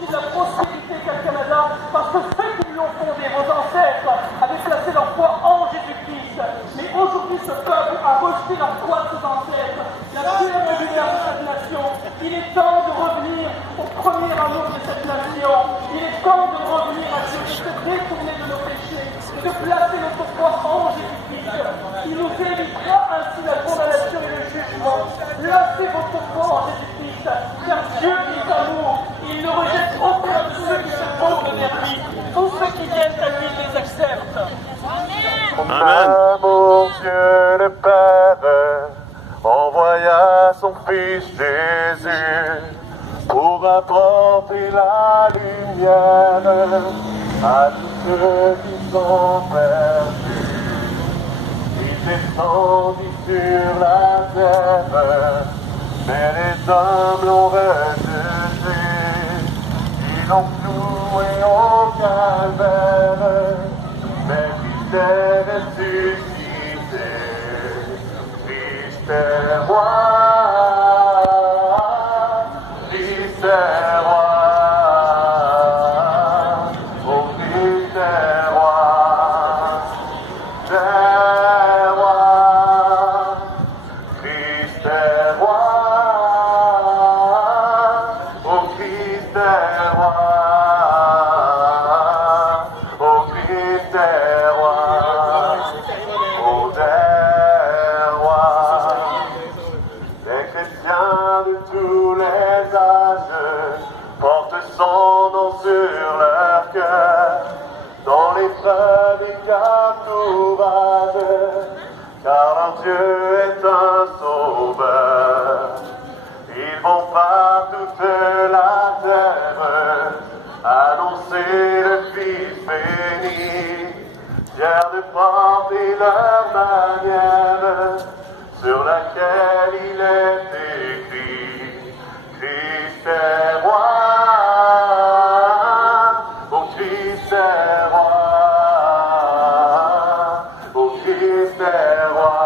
de la prospérité qu'a le Canada, parce que ceux qui l'ont fondé, vos ancêtres, avaient placé leur foi en Jésus-Christ. Mais aujourd'hui, ce peuple a rejeté la foi de ses ancêtres, la pierre angulaire de cette nation. Il est temps de revenir au premier amour de cette nation. Il est temps de revenir à Dieu, de se détourner de nos péchés, de placer notre foi en Jésus-Christ. Il nous évitera ainsi la condamnation et le jugement. Placez votre foi en Jésus-Christ, car Dieu est amour. Il ne rejette aucun de ceux qui se tournent vers lui. Tous ceux qui viennent à lui les acceptent. Amen. Mon Dieu le Père envoya son Fils Jésus pour apporter la lumière à tous ceux qui sont perdus. Il descendit sur la terre, mais les hommes l'ont rejeté. Ils l'ont cloué au calvaire, mais Christ est ressuscité. Christ est roi, Christ est roi, oh Christ est roi, c'est roi, Christ est roi, oh Christ est roi, oh Christ est roi, oh est roi. Les chrétiens de tous les âges portent son nom sur leur cœur, dans l'épreuve et garde l'ouvrage, car leur Dieu est un sauveur. Ils vont par toute la terre annoncer le Fils béni, fiers de porter leur bannière sur laquelle il est écrit Christ est roi, oh Christ est roi, oh Christ est roi,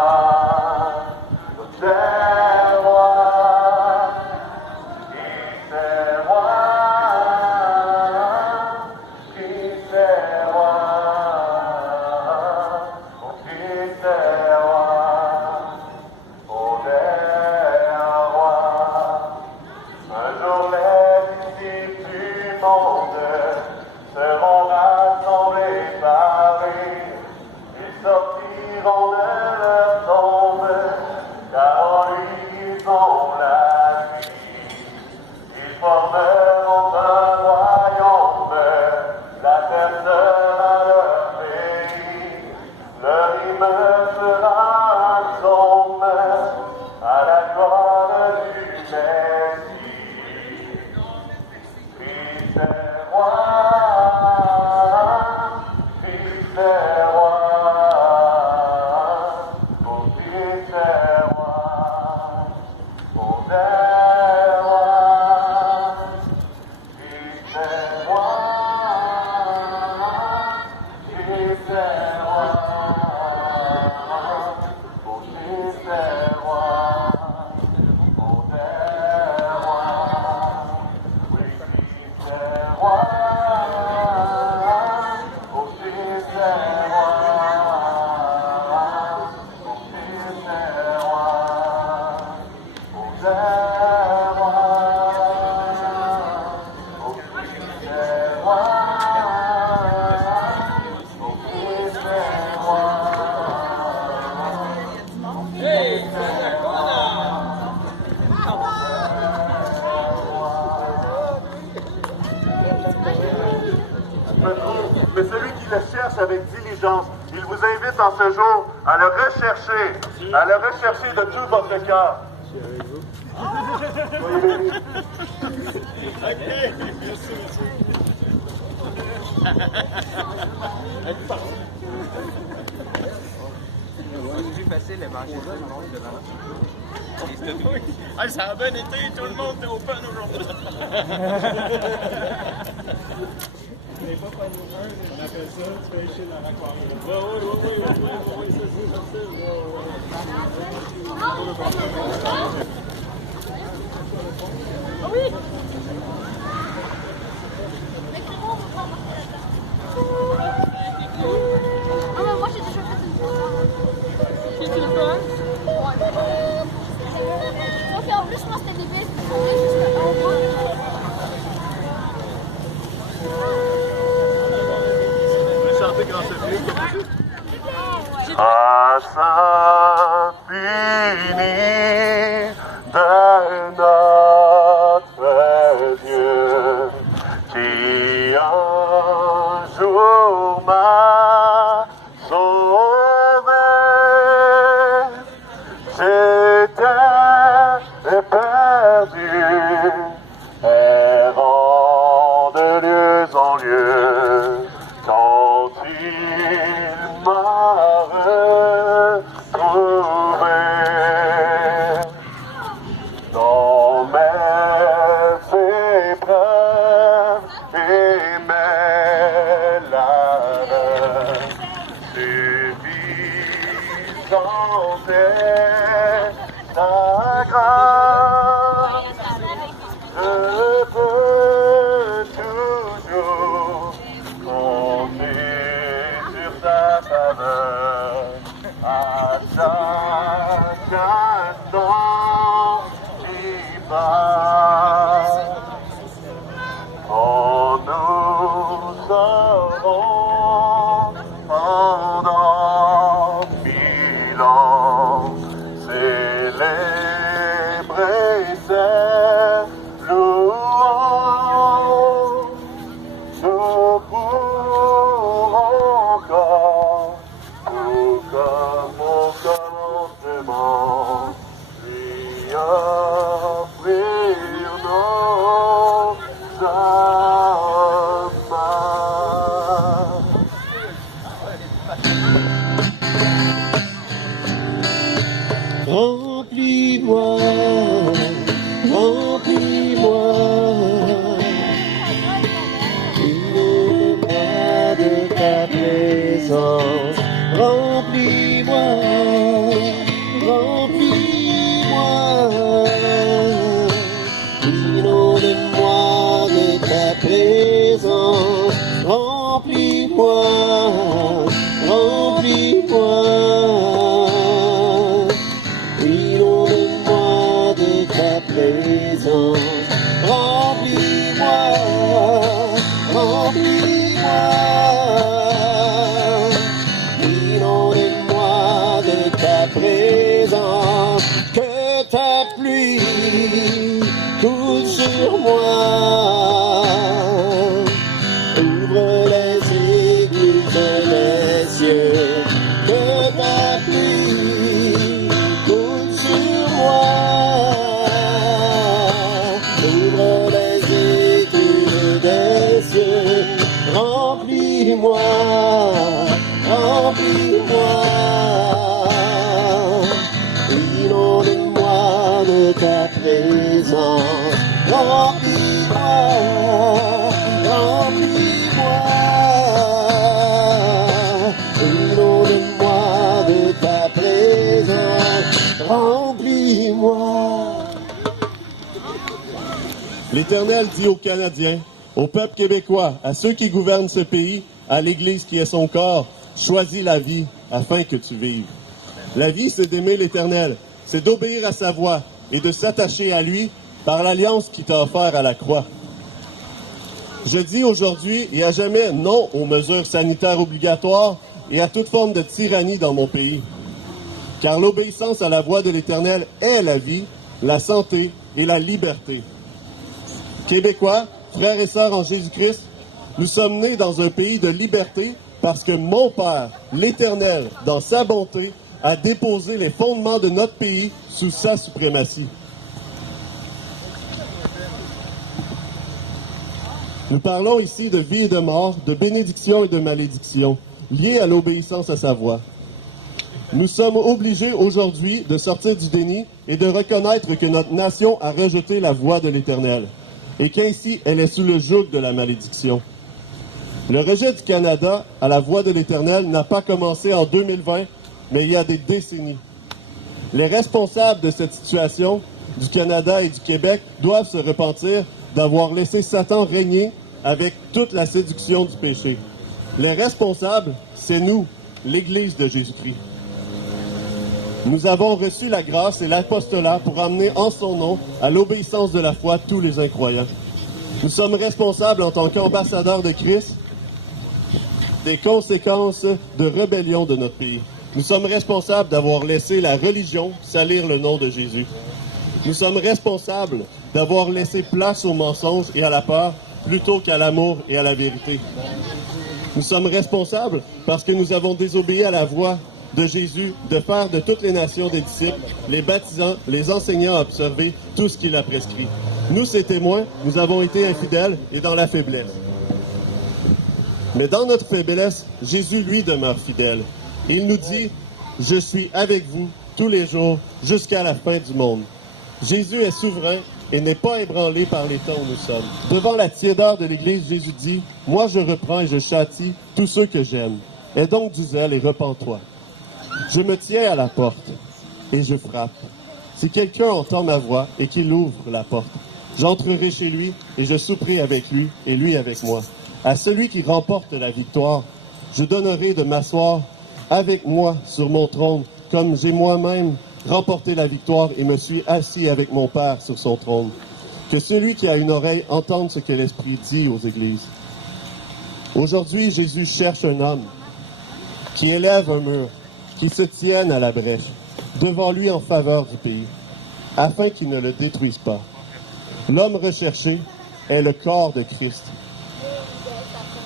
oh est roi, Christ est roi, Christ est roi, oh Christ est roi, oh est roi. Un jour les disciples du monde seront rassemblés par lui. Ils sortiront de leur tombe, car en lui ils ont la vie. Ils formeront un royaume, la terre sera leur pays. Leur hymne sera un psaume à la gloire du Messie. Christ est roi, Christ est roi, oh Christ est roi, oh est roi, Christ est roi, Christ est roi, oh Christ est roi, oh est roi, oui Christ est roi, oh Christ est roi, oh Christ est roi, oh est roi, oh Christ est roi, oh Christ est roi. Mais celui qui le cherche avec diligence, il vous invite en ce jour à le rechercher de tout votre cœur. Soyez bénis. C'est plus facile de manger ça devant. Ah, ça a bien été, tout le monde est open aujourd'hui. On appelle ça, tu fais chier dans l'aquarium. Oui, c'est ça. Oui. l'infini de notre Dieu, qui un jour m'a sauvé. J'étais perdu, errant de lieu en lieu, quand il m'a retrouvé. Dans mes épreuves et mes larmes, suffisante est ta grâce. Je peux toujours compter sur ta faveur à chaque instant qui passe. Quand nous serons pendant 1000 ans, célébrer ses louanges, nous pourrons encore, tout comme au commencement, lui offrir nos âmes. Remplis-moi, remplis-moi, inonde-moi de ta présence. Remplis-moi, remplis-moi, inonde-moi de ta présence. Remplis-moi, remplis-moi. Inonde-moi de ta présence, remplis-moi, remplis-moi. Inonde-moi de ta présence, que ta pluie coule sur moi. Ouvre les écluses des cieux, que ta pluie coule sur moi. Ouvre les écluses des cieux, remplis-moi, remplis-moi. Inonde-moi de ta présence, remplis-moi, remplis-moi. Inonde-moi de ta présence, remplis-moi. L'Éternel dit aux Canadiens, au peuple québécois, à ceux qui gouvernent ce pays, à l'Église qui est son corps, choisis la vie afin que tu vives. La vie, c'est d'aimer l'Éternel, c'est d'obéir à sa voix et de s'attacher à lui par l'alliance qu'il t'a offert à la croix. Je dis aujourd'hui et à jamais non aux mesures sanitaires obligatoires et à toute forme de tyrannie dans mon pays. Car l'obéissance à la voix de l'Éternel est la vie, la santé et la liberté. Québécois, frères et sœurs en Jésus-Christ, nous sommes nés dans un pays de liberté parce que mon Père, l'Éternel, dans sa bonté, a déposé les fondements de notre pays sous sa suprématie. Nous parlons ici de vie et de mort, de bénédiction et de malédiction, liées à l'obéissance à sa voix. Nous sommes obligés aujourd'hui de sortir du déni et de reconnaître que notre nation a rejeté la voix de l'Éternel et qu'ainsi elle est sous le joug de la malédiction. Le rejet du Canada à la voix de l'Éternel n'a pas commencé en 2020, mais il y a des décennies. Les responsables de cette situation, du Canada et du Québec, doivent se repentir d'avoir laissé Satan régner avec toute la séduction du péché. Les responsables, c'est nous, l'Église de Jésus-Christ. Nous avons reçu la grâce et l'apostolat pour amener en son nom à l'obéissance de la foi tous les incroyants. Nous sommes responsables en tant qu'ambassadeurs de Christ des conséquences de rébellion de notre pays. Nous sommes responsables d'avoir laissé la religion salir le nom de Jésus. Nous sommes responsables d'avoir laissé place au mensonge et à la peur plutôt qu'à l'amour et à la vérité. Nous sommes responsables parce que nous avons désobéi à la voix de Jésus de faire de toutes les nations des disciples, les baptisant, les enseignant à observer tout ce qu'il a prescrit. Nous, ces témoins, nous avons été infidèles et dans la faiblesse. Mais dans notre faiblesse, Jésus, lui, demeure fidèle. Il nous dit, « Je suis avec vous tous les jours jusqu'à la fin du monde. » Jésus est souverain et n'est pas ébranlé par les temps où nous sommes. Devant la tiédeur de l'Église, Jésus dit, « Moi je reprends et je châtie tous ceux que j'aime. Aie donc du zèle et repens-toi. Je me tiens à la porte et je frappe. Si quelqu'un entend ma voix et qu'il ouvre la porte, j'entrerai chez lui et je souperai avec lui et lui avec moi. À celui qui remporte la victoire, je donnerai de m'asseoir avec moi sur mon trône, comme j'ai moi-même remporté la victoire et me suis assis avec mon Père sur son trône. Que celui qui a une oreille entende ce que l'Esprit dit aux églises. Aujourd'hui, Jésus cherche un homme qui élève un mur, qui se tienne à la brèche, devant lui en faveur du pays, afin qu'il ne le détruise pas. L'homme recherché est le corps de Christ.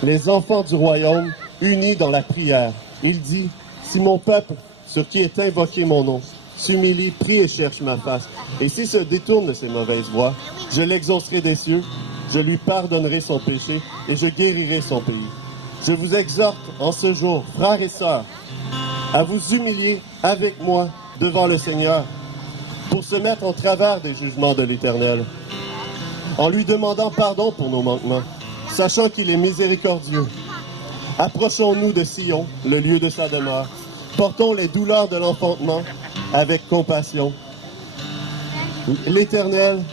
Les enfants du royaume, unis dans la prière, il dit, « Si mon peuple, sur qui est invoqué mon nom, s'humilie, prie et cherche ma face, et s'il se détourne de ses mauvaises voies, je l'exaucerai des cieux, je lui pardonnerai son péché et je guérirai son pays. Je vous exhorte en ce jour, frères et sœurs, à vous humilier avec moi devant le Seigneur pour se mettre en travers des jugements de l'Éternel, en lui demandant pardon pour nos manquements, sachant qu'il est miséricordieux. Approchons-nous de Sion, le lieu de sa demeure. Portons les douleurs de l'enfantement avec compassion. L'Éternel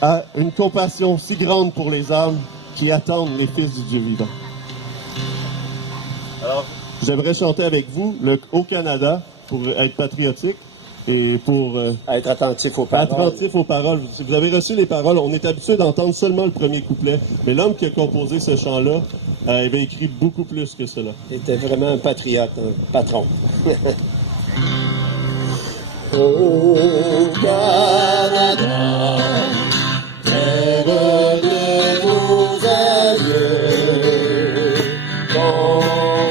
a une compassion si grande pour les âmes qui attendent les fils du Dieu vivant. Alors, j'aimerais chanter avec vous au Canada pour être patriotique et pour Être attentif aux paroles. attentif aux paroles. Si vous avez reçu les paroles, on est habitué d'entendre seulement le premier couplet, mais l'homme qui a composé ce chant-là avait écrit beaucoup plus que cela. Il était vraiment un patriote, un patron. Au Canada, terre de nos aïeux, ton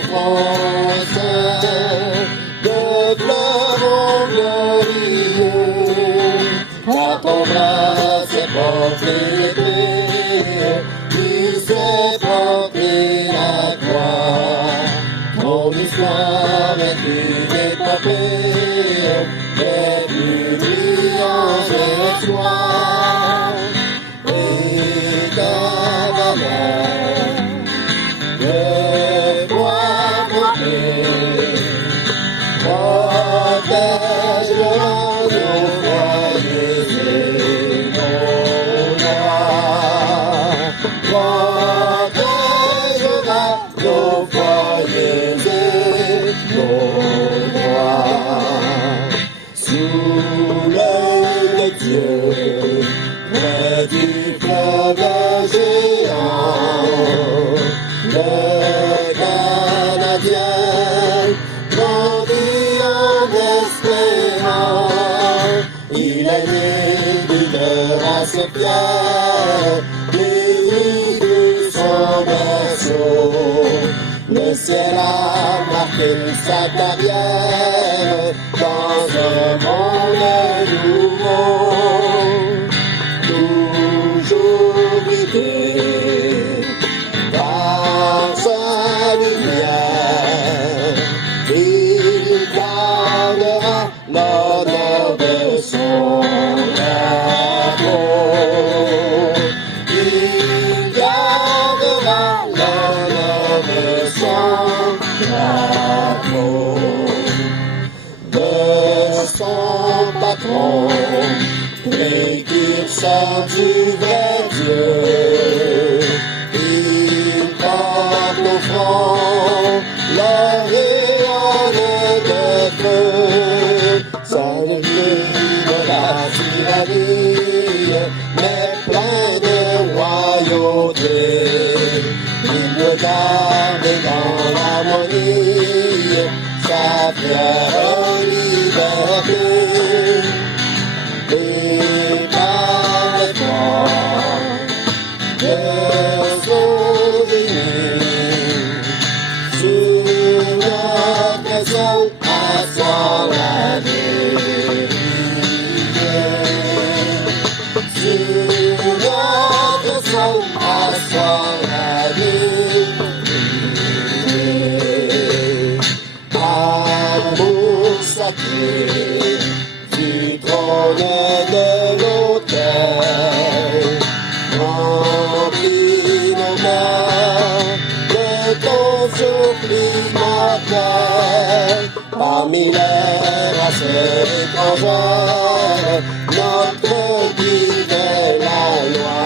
français de fleurons glorieux, car ton bras s'est porté l'épée, il s'est porté la croix, ton histoire est une épopée, les plus brillants exploits, et ta valeur, de toi porter, protège-la nos foyers et nos droits, protège-la nos foyers et nos droits. Sous l'œil de Dieu, près du fleuve géant, le Canadien grandit en espérant. Il est né d'une race fière, béni de son berceau. Le ciel a marqué sa carrière dans un monde nouveau, toujours guidé par sa lumière. Il gardera l'honneur de son drapeau. Il gardera l'honneur de son drapeau. De son patron, précurseur du vrai Dieu, il porte au front l'auréole de feu. Ça ne vient de la tyrannie, mais plein de royauté. Il me garde dans l'harmonie, sa fière notre Dieu de la loi.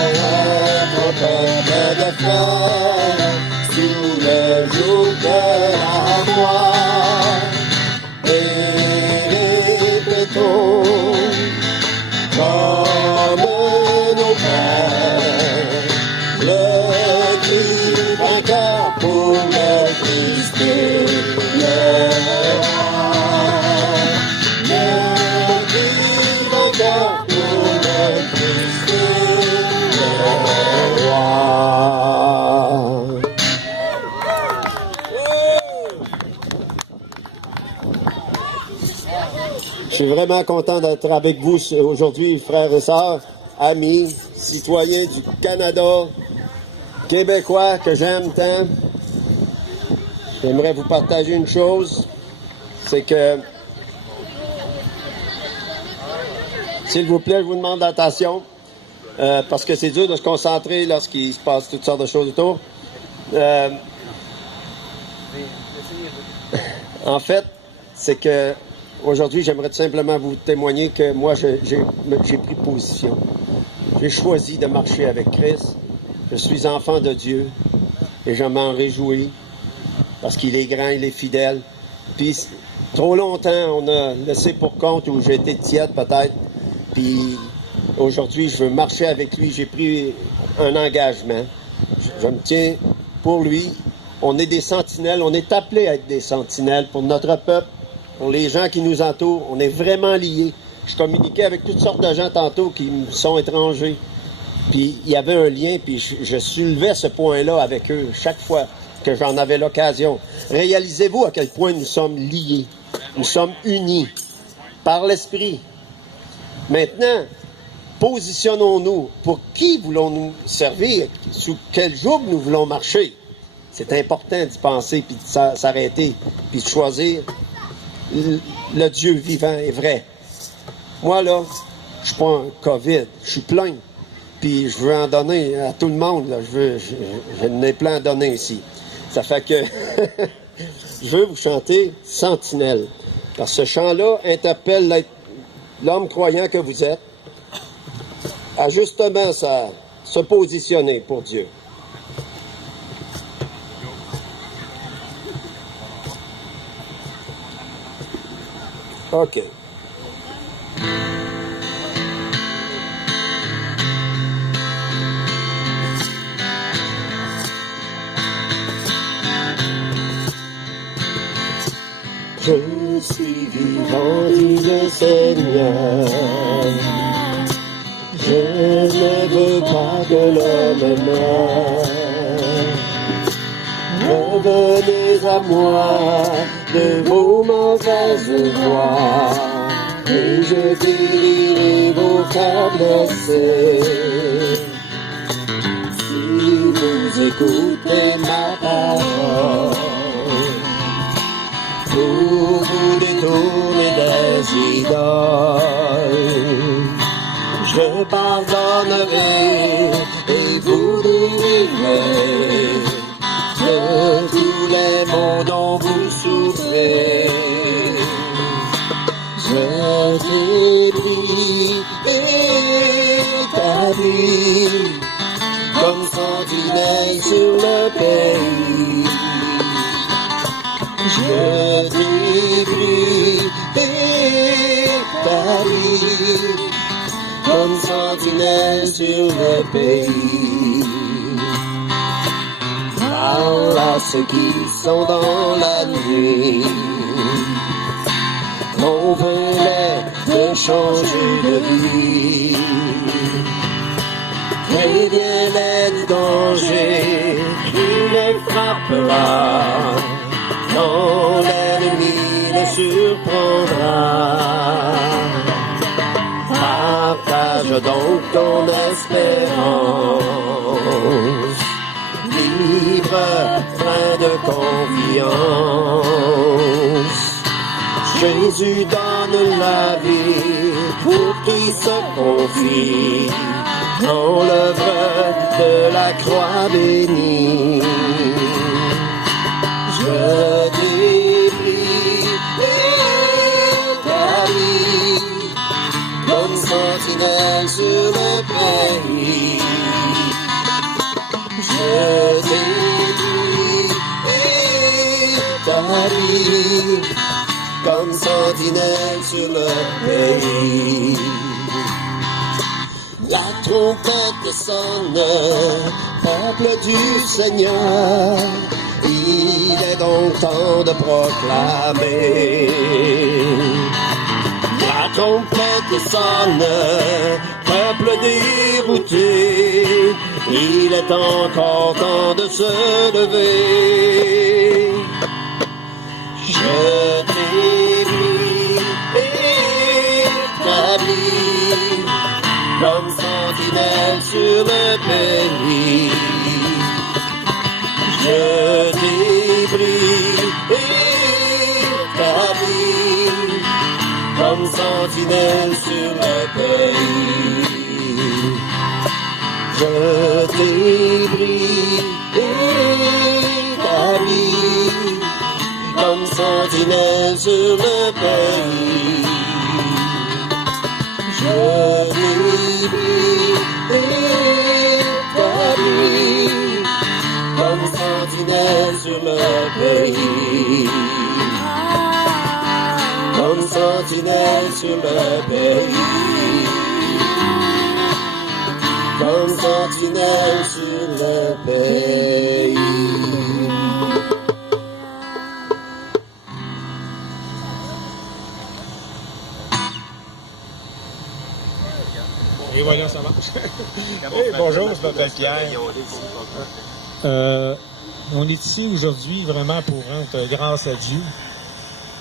Notre peuple de frères, sous le joug de la croix, et répétons comme nos pères, le cri vainqueur pour le Christ, le roi. Le cri vainqueur pour le Christ, le roi. Je suis vraiment content d'être avec vous aujourd'hui, frères et sœurs, amis, citoyens du Canada, Québécois que j'aime tant. J'aimerais vous partager une chose, c'est que, s'il vous plaît, je vous demande d'attention, parce que c'est dur de se concentrer lorsqu'il se passe toutes sortes de choses autour. En fait, c'est que aujourd'hui, j'aimerais tout simplement vous témoigner que moi, j'ai pris position. J'ai choisi de marcher avec Christ. Je suis enfant de Dieu et je m'en réjouis parce qu'il est grand, il est fidèle. Puis, trop longtemps, on a laissé pour compte où j'ai été tiède peut-être. Puis, aujourd'hui, je veux marcher avec lui. J'ai pris un engagement. Je me tiens pour lui. On est des sentinelles. On est appelés à être des sentinelles pour notre peuple. Pour les gens qui nous entourent, on est vraiment liés. Je communiquais avec toutes sortes de gens tantôt qui me sont étrangers. Puis il y avait un lien, puis je soulevais ce point-là avec eux chaque fois que j'en avais l'occasion. Réalisez-vous à quel point nous sommes liés. Nous sommes unis par l'Esprit. Maintenant, positionnons-nous. Pour qui voulons-nous servir? Sous quel joug nous voulons marcher? C'est important d'y penser, puis de s'arrêter, puis de choisir le Dieu vivant et vrai. Moi, là, je suis pas un COVID, je suis plein. Puis je veux en donner à tout le monde, là. Je n'ai plein à donner ici. Ça fait que je veux vous chanter Sentinelle. Parce que ce chant-là interpelle l'homme croyant que vous êtes à justement se positionner pour Dieu. OK. Je suis vivant, dit le Seigneur. Je ne veux pas que l'homme meure. Revenez à moi de vos mauvaises voies, et je guérirai vos cœurs blessés. Si vous écoutez ma parole, pour vous détourner des idoles, je pardonnerai et vous délivrerai de tous les maux dont vous souffrez. Je t'ai pris et établi comme sentinelle sur le pays. Je t'ai pris et établi comme sentinelle sur le pays. Parle à ceux qui sont dans la nuit. On venait de changer de vie. Préviens-les du danger, il les frappera. Non, l'ennemi les surprendra. Partage donc ton espérance. Libre, plein de confiance. Jésus donne la vie pour qui se confie dans l'œuvre de la croix bénie. Je t'ai pris et établi sentinelle sur le pays. La trompette sonne, peuple du Seigneur, il est donc temps de proclamer. La trompette sonne, peuple dérouté, il est encore temps de se lever. Je t'ai pris, établi, comme sentinelle sur le pays. Je t'ai pris, établi, comme sentinelle sur le pays. Je t'ai pris, établi, comme sentinelle sur le pays. Je t'ai pris, établi, comme sentinelle sur le pays. Comme sentinelle sur le pays. Comme sentinelle sur le pays. Et voilà, ça marche. Hey, bonjour, je m'appelle Pierre. On est ici aujourd'hui vraiment pour rendre grâce à Dieu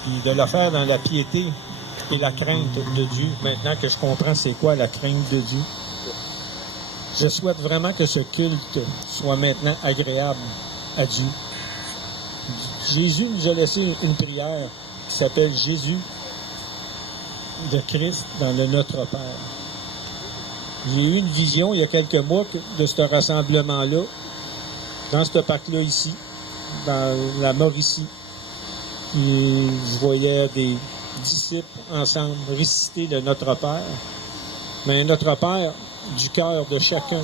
et de le faire dans la piété et la crainte de Dieu. Maintenant que je comprends c'est quoi la crainte de Dieu, je souhaite vraiment que ce culte soit maintenant agréable à Dieu. Jésus nous a laissé une prière qui s'appelle Jésus de Christ dans le Notre Père. J'ai eu une vision il y a quelques mois de ce rassemblement-là, dans ce parc-là ici, dans la Mauricie. Et je voyais des disciples ensemble réciter le Notre Père. Mais Notre Père du cœur de chacun.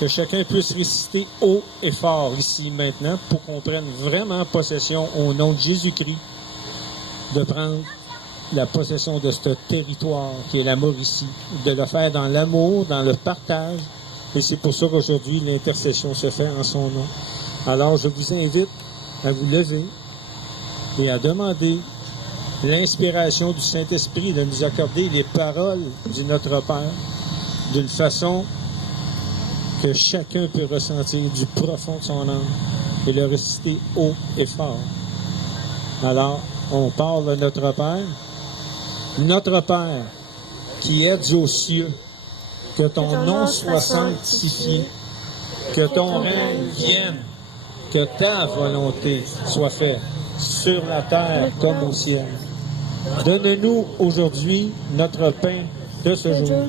Que chacun puisse réciter haut et fort ici maintenant pour qu'on prenne vraiment possession au nom de Jésus-Christ de prendre la possession de ce territoire qui est la Mauricie, de le faire dans l'amour, dans le partage. Et c'est pour ça qu'aujourd'hui, l'intercession se fait en son nom. Alors, je vous invite à vous lever et à demander l'inspiration du Saint-Esprit de nous accorder les paroles du Notre Père d'une façon que chacun peut ressentir du profond de son âme et le réciter haut et fort. Alors, on parle de Notre Père. Notre Père, qui êtes aux cieux, que ton nom soit sanctifié, que ton règne vienne, que ta volonté soit faite sur la terre comme au ciel. Donne-nous aujourd'hui notre pain de ce jour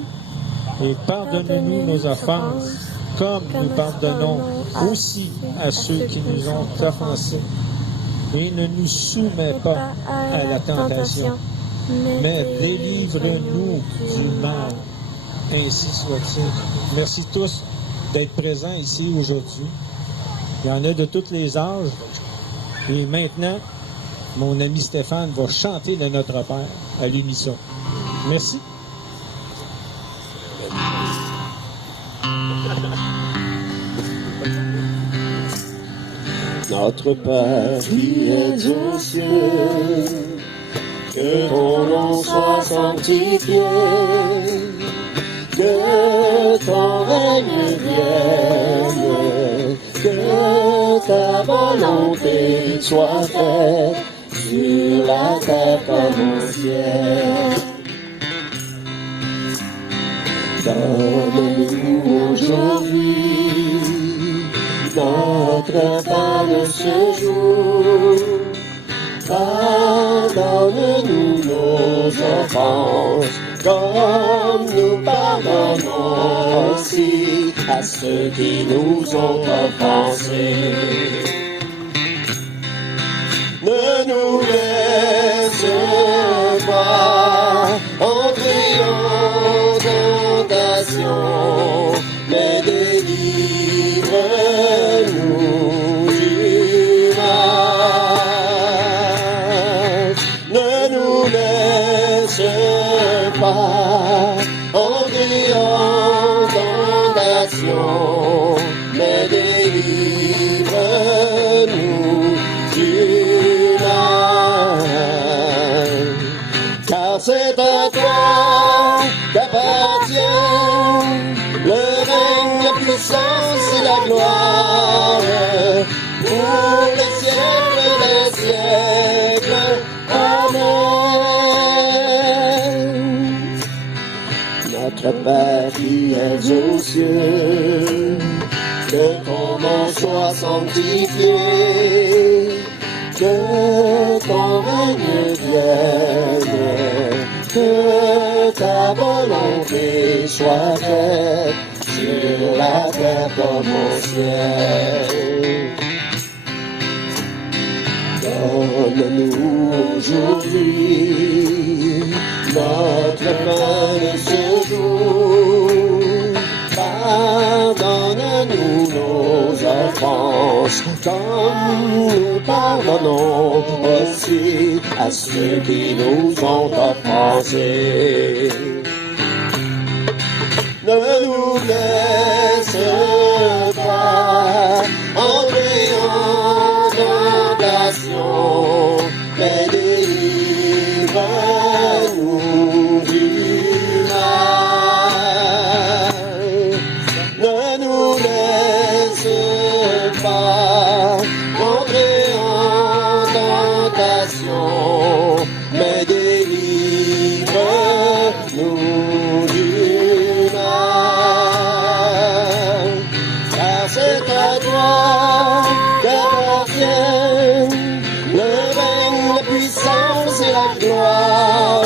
et pardonne-nous nos offenses comme nous pardonnons aussi à ceux qui nous ont offensés. Et ne nous soumets pas à la tentation, mais délivre-nous du mal. Ainsi soit-il. Merci tous d'être présents ici aujourd'hui. Il y en a de tous les âges. Et maintenant, mon ami Stéphane va chanter le Notre Père à l'unisson. Merci. Notre Père qui es aux cieux, que ton nom soit sanctifié, que ton règne vienne, que ta volonté soit faite sur la terre comme au ciel. Donne-nous aujourd'hui notre pain de ce jour. Pardonne-nous nos offenses, comme nous pardonnons aussi à ceux qui nous ont offensés. Ne nous laisse pas entrer en tentation, mais délivre-nous du mal. Ne nous laisse pas entrer en tentation, mais délivre-nous du mal. Car c'est à toi qu'appartient le règne, la puissance et la gloire pour les siècles des siècles. Amen. Notre Père qui es aux cieux, que ton nom soit sanctifié, que ton règne vienne, que ta volonté soit faite sur la terre comme au ciel. Donne-nous aujourd'hui notre pain de ce jour. Pardonne-nous nos offenses, comme nous pardonnons aussi à ceux qui nous ont offensés. Ne nous laisse pas entrer en tentation, mais délivre-nous du mal. Ne nous laisse pas entrer en tentation, mais délivre-nous du mal. Car c'est à toi qu'appartiennent le règne, la puissance et la gloire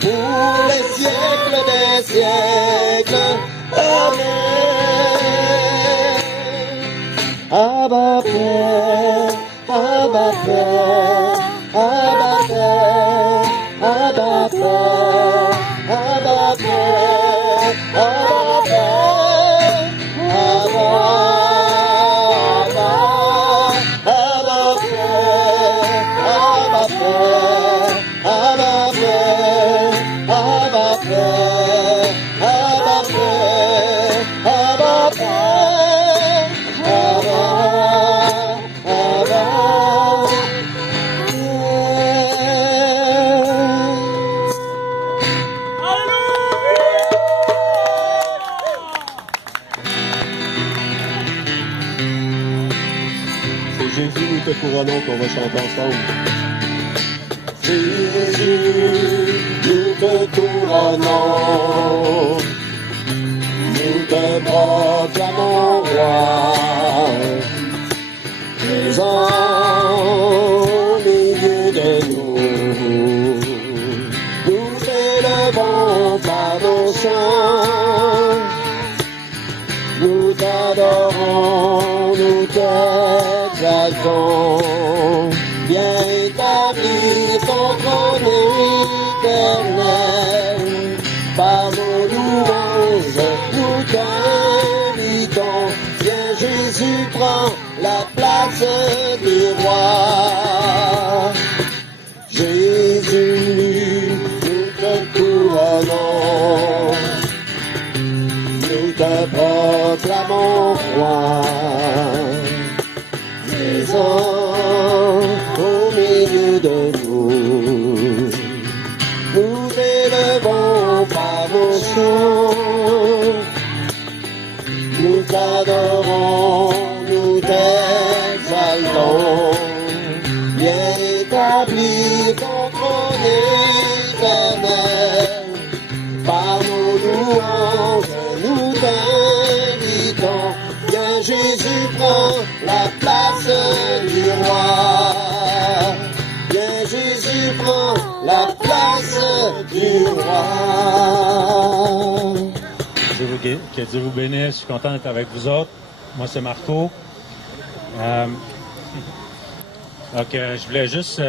pour les siècles des siècles. Amen. Abba Père, Abba Père, Abba Père, Abba Père, Abba Père, Abba Père, Abba, Abba Père, Abba Père, Abba Père, Abba Père, Abba Père, Abba Père, Abba, Abba. C'est Jésus, nous te couronnons qu'on va chanter ensemble. Jésus, nous te couronnons, nous te proclamons roi, présent au milieu de nous. Nous élevons par nos chants, nous t'adorons, nous t'exaltons. Viens établir ton trône éternel, par nos louanges nous t'invitons. Viens Jésus, prends la place du roi. Jésus, nous te couronnons, nous te proclamons roi. Présent au milieu de nous, nous élevons par nos chants, nous t'adorons, nous t'exaltons. Viens établir ton trône éternel, par nos louanges nous t'invitons. Viens Jésus, prends la place du roi. Viens Jésus, prends la place du roi. Que Dieu vous bénisse. Je suis content d'être avec vous autres. Moi, c'est Marco. Donc, je voulais juste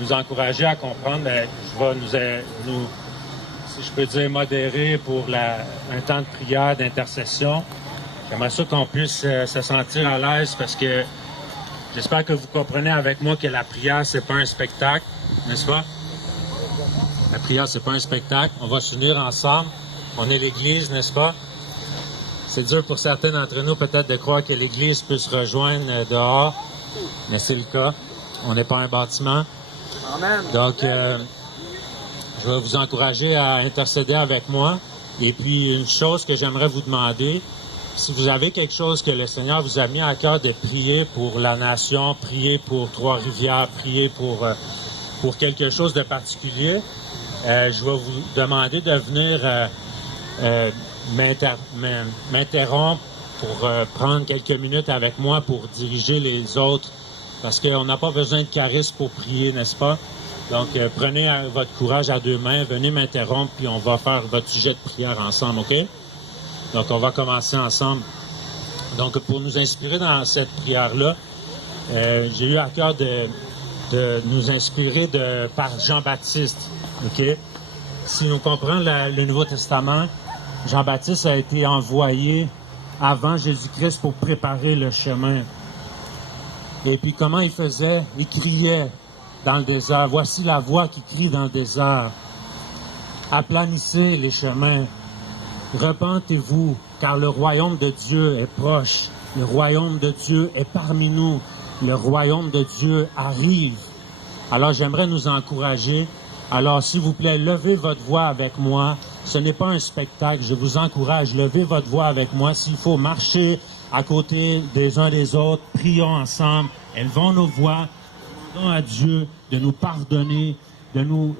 nous encourager à comprendre. Je vais nous, si je peux dire, modérer pour un temps de prière, d'intercession. J'aimerais ça qu'on puisse se sentir à l'aise parce que j'espère que vous comprenez avec moi que la prière, c'est pas un spectacle, n'est-ce pas? La prière, c'est pas un spectacle. On va s'unir ensemble. On est l'Église, n'est-ce pas? C'est dur pour certains d'entre nous peut-être de croire que l'Église peut se rejoindre dehors, mais c'est le cas. On n'est pas un bâtiment. Amen. Donc, je vais vous encourager à intercéder avec moi. Et puis, une chose que j'aimerais vous demander, si vous avez quelque chose que le Seigneur vous a mis à cœur de prier pour la nation, prier pour Trois-Rivières, prier pour quelque chose de particulier, je vais vous demander de venir m'interrompre pour prendre quelques minutes avec moi pour diriger les autres, parce qu'on n'a pas besoin de charisme pour prier, n'est-ce pas? Donc, prenez votre courage à deux mains, venez m'interrompre, puis on va faire votre sujet de prière ensemble, OK? Donc, on va commencer ensemble. Donc, pour nous inspirer dans cette prière-là, j'ai eu à cœur de nous inspirer par Jean-Baptiste, OK? Si nous comprenons le Nouveau Testament, Jean-Baptiste a été envoyé avant Jésus-Christ pour préparer le chemin. Et puis, comment il faisait? Il criait dans le désert. Voici la voix qui crie dans le désert. Aplanissez les chemins. Repentez-vous, car le royaume de Dieu est proche. Le royaume de Dieu est parmi nous. Le royaume de Dieu arrive. Alors, j'aimerais nous encourager. Alors, s'il vous plaît, levez votre voix avec moi. Ce n'est pas un spectacle. Je vous encourage. Levez votre voix avec moi. S'il faut marcher à côté des uns des autres, prions ensemble. Élevons nos voix. Demandons à Dieu de nous pardonner, de nous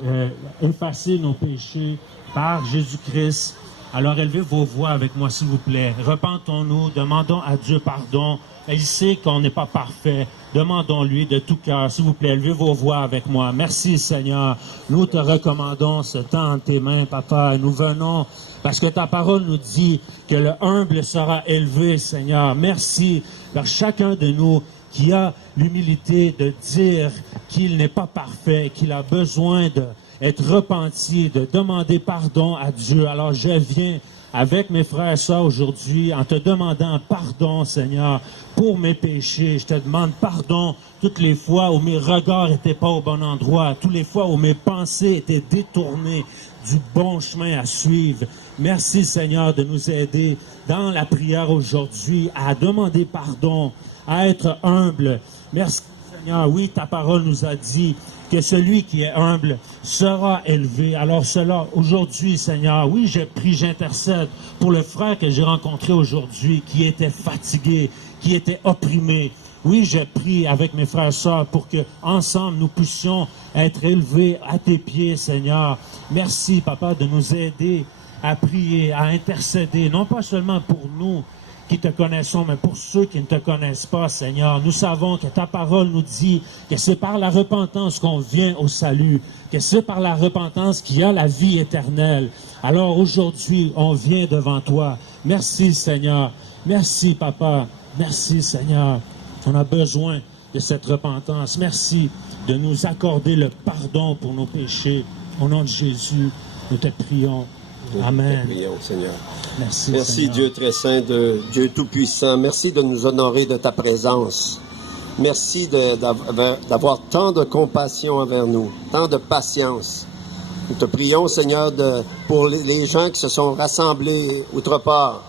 effacer nos péchés par Jésus-Christ. Alors élevez vos voix avec moi, s'il vous plaît. Repentons-nous, demandons à Dieu pardon. Il sait qu'on n'est pas parfait. Demandons-lui de tout cœur. S'il vous plaît, élevez vos voix avec moi. Merci, Seigneur. Nous te recommandons ce temps en tes mains, Papa. Nous venons parce que ta parole nous dit que le humble sera élevé, Seigneur. Merci par chacun de nous qui a l'humilité de dire qu'il n'est pas parfait, qu'il a besoin d'être repenti, de demander pardon à Dieu. Alors je viens avec mes frères et sœurs aujourd'hui en te demandant pardon, Seigneur, pour mes péchés. Je te demande pardon toutes les fois où mes regards n'étaient pas au bon endroit, toutes les fois où mes pensées étaient détournées du bon chemin à suivre. Merci, Seigneur, de nous aider dans la prière aujourd'hui à demander pardon, à être humble. Merci, Seigneur. Oui, ta parole nous a dit que celui qui est humble sera élevé. Alors cela, aujourd'hui, Seigneur, oui, je prie, j'intercède pour le frère que j'ai rencontré aujourd'hui, qui était fatigué, qui était opprimé. Oui, je prie avec mes frères et sœurs pour que ensemble nous puissions être élevés à tes pieds, Seigneur. Merci, Papa, de nous aider à prier, à intercéder, non pas seulement pour nous, qui te connaissons, mais pour ceux qui ne te connaissent pas, Seigneur. Nous savons que ta parole nous dit que c'est par la repentance qu'on vient au salut, que c'est par la repentance qu'il y a la vie éternelle. Alors aujourd'hui, on vient devant toi. Merci, Seigneur. Merci, Papa. Merci, Seigneur. On a besoin de cette repentance. Merci de nous accorder le pardon pour nos péchés. Au nom de Jésus, nous te prions. Amen. Prions, Seigneur. Merci, Merci, Seigneur. Dieu très saint, Dieu tout-puissant. Merci de nous honorer de ta présence. Merci d'avoir tant de compassion envers nous, tant de patience. Nous te prions, Seigneur, pour les gens qui se sont rassemblés autre part.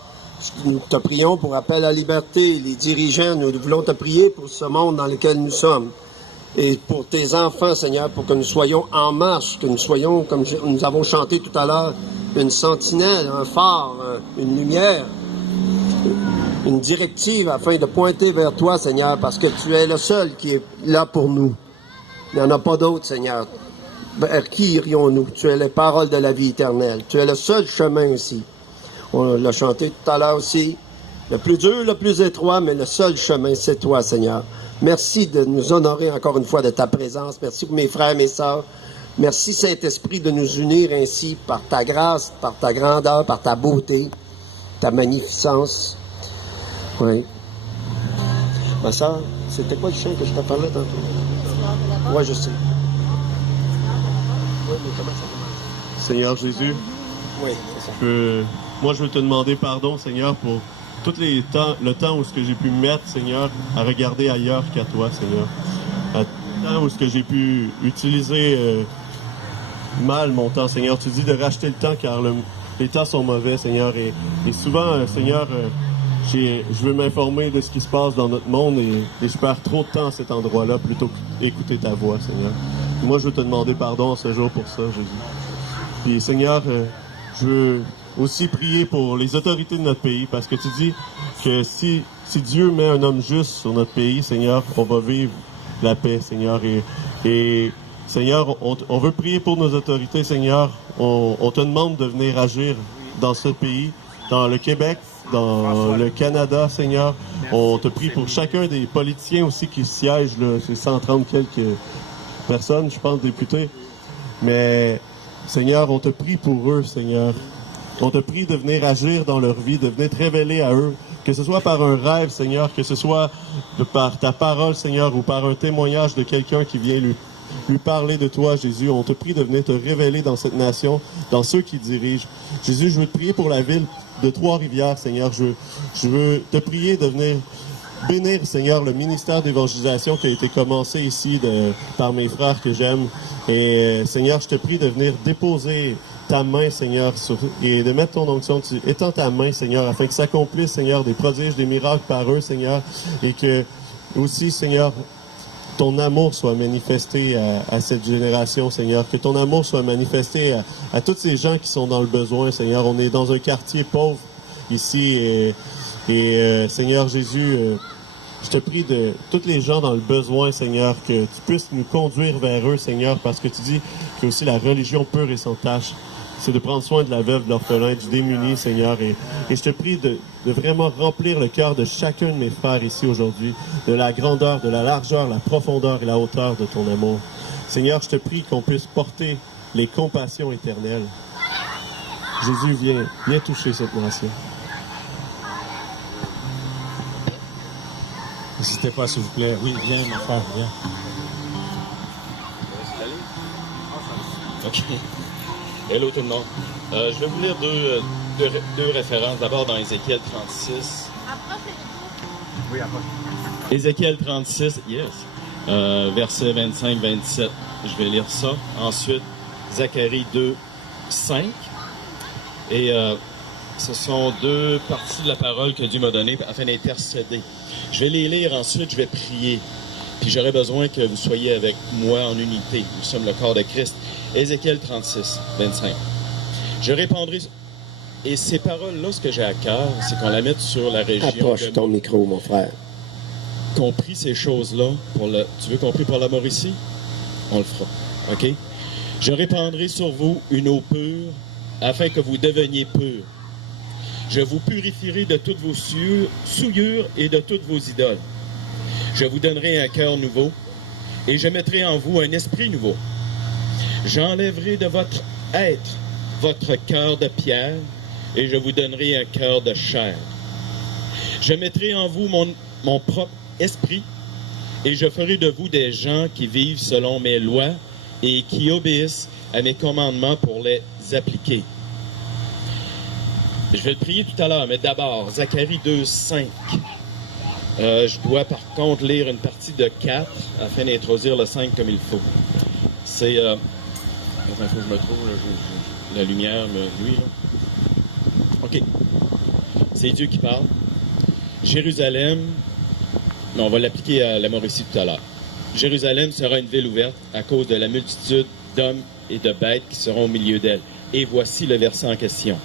Nous te prions pour appel à la liberté, les dirigeants. Nous voulons te prier pour ce monde dans lequel nous sommes. Et pour tes enfants, Seigneur, pour que nous soyons en marche, que nous soyons, comme nous avons chanté tout à l'heure, une sentinelle, un phare, une lumière, une directive afin de pointer vers toi, Seigneur, parce que tu es le seul qui est là pour nous. Il n'y en a pas d'autre, Seigneur. Vers qui irions-nous? Tu es les paroles de la vie éternelle. Tu es le seul chemin ici. On l'a chanté tout à l'heure aussi. Le plus dur, le plus étroit, mais le seul chemin, c'est toi, Seigneur. Merci de nous honorer encore une fois de ta présence. Merci pour mes frères, mes sœurs. Merci, Saint-Esprit, de nous unir ainsi par ta grâce, par ta grandeur, par ta beauté, ta magnificence. Oui. Ma sœur, c'était quoi le chant que je te parlais tantôt? Oui, je sais. Oui, mais comment ça commence? Seigneur Jésus, Oui, c'est ça. moi je veux te demander pardon, Seigneur, pour le temps où ce que j'ai pu me mettre, Seigneur, à regarder ailleurs qu'à toi, Seigneur. Le temps où ce que j'ai pu utiliser mal mon temps, Seigneur. Tu dis de racheter le temps car les temps sont mauvais, Seigneur. Et souvent, Seigneur, je veux m'informer de ce qui se passe dans notre monde et je perds trop de temps à cet endroit-là plutôt qu'écouter ta voix, Seigneur. Moi, je veux te demander pardon ce jour pour ça, Jésus. Puis, Seigneur, je veux aussi prier pour les autorités de notre pays parce que tu dis que si Dieu met un homme juste sur notre pays, Seigneur, on va vivre la paix, Seigneur. Et Seigneur, on veut prier pour nos autorités, Seigneur. On te demande de venir agir dans ce pays, dans le Québec, dans le Canada, Seigneur. On te prie pour chacun des politiciens aussi qui siègent, là. C'est 130 quelques personnes, je pense, députés. Mais, Seigneur, on te prie pour eux, Seigneur. On te prie de venir agir dans leur vie, de venir te révéler à eux, que ce soit par un rêve, Seigneur, que ce soit par ta parole, Seigneur, ou par un témoignage de quelqu'un qui vient lui parler de toi, Jésus. On te prie de venir te révéler dans cette nation, dans ceux qui dirigent. Jésus, je veux te prier pour la ville de Trois-Rivières, Seigneur. Je veux te prier de venir bénir, Seigneur, le ministère d'évangélisation qui a été commencé ici par mes frères que j'aime. Et Seigneur, je te prie de venir déposer ta main, Seigneur, et de mettre ton onction. Tu étends ta main, Seigneur, afin que s'accomplissent, Seigneur, des prodiges, des miracles par eux, Seigneur, et que aussi, Seigneur, ton amour soit manifesté à cette génération, Seigneur, que ton amour soit manifesté à tous ces gens qui sont dans le besoin, Seigneur. On est dans un quartier pauvre ici et Seigneur Jésus, je te prie de tous les gens dans le besoin, Seigneur, que tu puisses nous conduire vers eux, Seigneur, parce que tu dis que aussi la religion pure et sans tache, c'est de prendre soin de la veuve, de l'orphelin, du démuni, Seigneur. Et je te prie de vraiment remplir le cœur de chacun de mes frères ici aujourd'hui, de la grandeur, de la largeur, la profondeur et la hauteur de ton amour. Seigneur, je te prie qu'on puisse porter les compassions éternelles. Jésus, viens toucher cette nation. N'hésitez pas, s'il vous plaît. Oui, viens, mon frère, viens. OK. Hello tout le monde. Je vais vous lire deux références. D'abord dans Ézéchiel 36. Oui, approche. Ézéchiel 36, yes. Versets 25-27. Je vais lire ça. Ensuite, Zacharie 2, 5. Et ce sont deux parties de la parole que Dieu m'a donnée afin d'intercéder. Je vais les lire, ensuite je vais prier. Puis j'aurai besoin que vous soyez avec moi en unité. Nous sommes le corps de Christ. Ézéchiel 36, 25. Je répondrai... Et ces paroles-là, ce que j'ai à cœur, c'est qu'on la mette sur la région... Approche ton micro, mon frère. Compris ces choses-là, tu veux compris pour la Mauricie? On le fera, OK? Je répandrai sur vous une eau pure, afin que vous deveniez purs. Je vous purifierai de toutes vos souillures et de toutes vos idoles. Je vous donnerai un cœur nouveau, et je mettrai en vous un esprit nouveau. J'enlèverai de votre être votre cœur de pierre, et je vous donnerai un cœur de chair. Je mettrai en vous mon propre esprit, et je ferai de vous des gens qui vivent selon mes lois et qui obéissent à mes commandements pour les appliquer. Je vais le prier tout à l'heure, mais d'abord, Zacharie 2, 5. Je dois par contre lire une partie de 4 afin d'introduire le 5 comme il faut. C'est... Attends, il faut que je me trouve, là, la lumière me nuit, là. OK. C'est Dieu qui parle. Jérusalem... Non, on va l'appliquer à la Mauricie tout à l'heure. Jérusalem sera une ville ouverte à cause de la multitude d'hommes et de bêtes qui seront au milieu d'elle. Et voici le verset en question.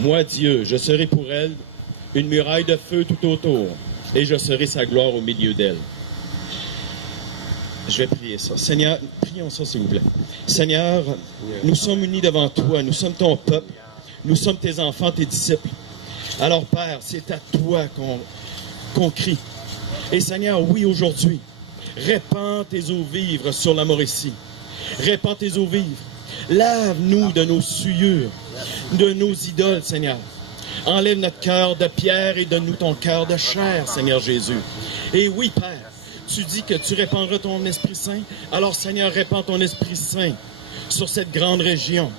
Moi, Dieu, je serai pour elle une muraille de feu tout autour, et je serai sa gloire au milieu d'elle. Je vais prier ça. Seigneur, prions ça, s'il vous plaît. Seigneur, nous sommes unis devant toi, nous sommes ton peuple, nous sommes tes enfants, tes disciples. Alors, Père, c'est à toi qu'on crie. Et Seigneur, oui, aujourd'hui, répands tes eaux vives sur la Mauricie. Répands tes eaux vives. Lave-nous de nos souillures, de nos idoles, Seigneur. Enlève notre cœur de pierre et donne-nous ton cœur de chair, Seigneur Jésus. Et oui, Père, tu dis que tu répandras ton Esprit Saint. Alors, Seigneur, répands ton Esprit Saint sur cette grande région.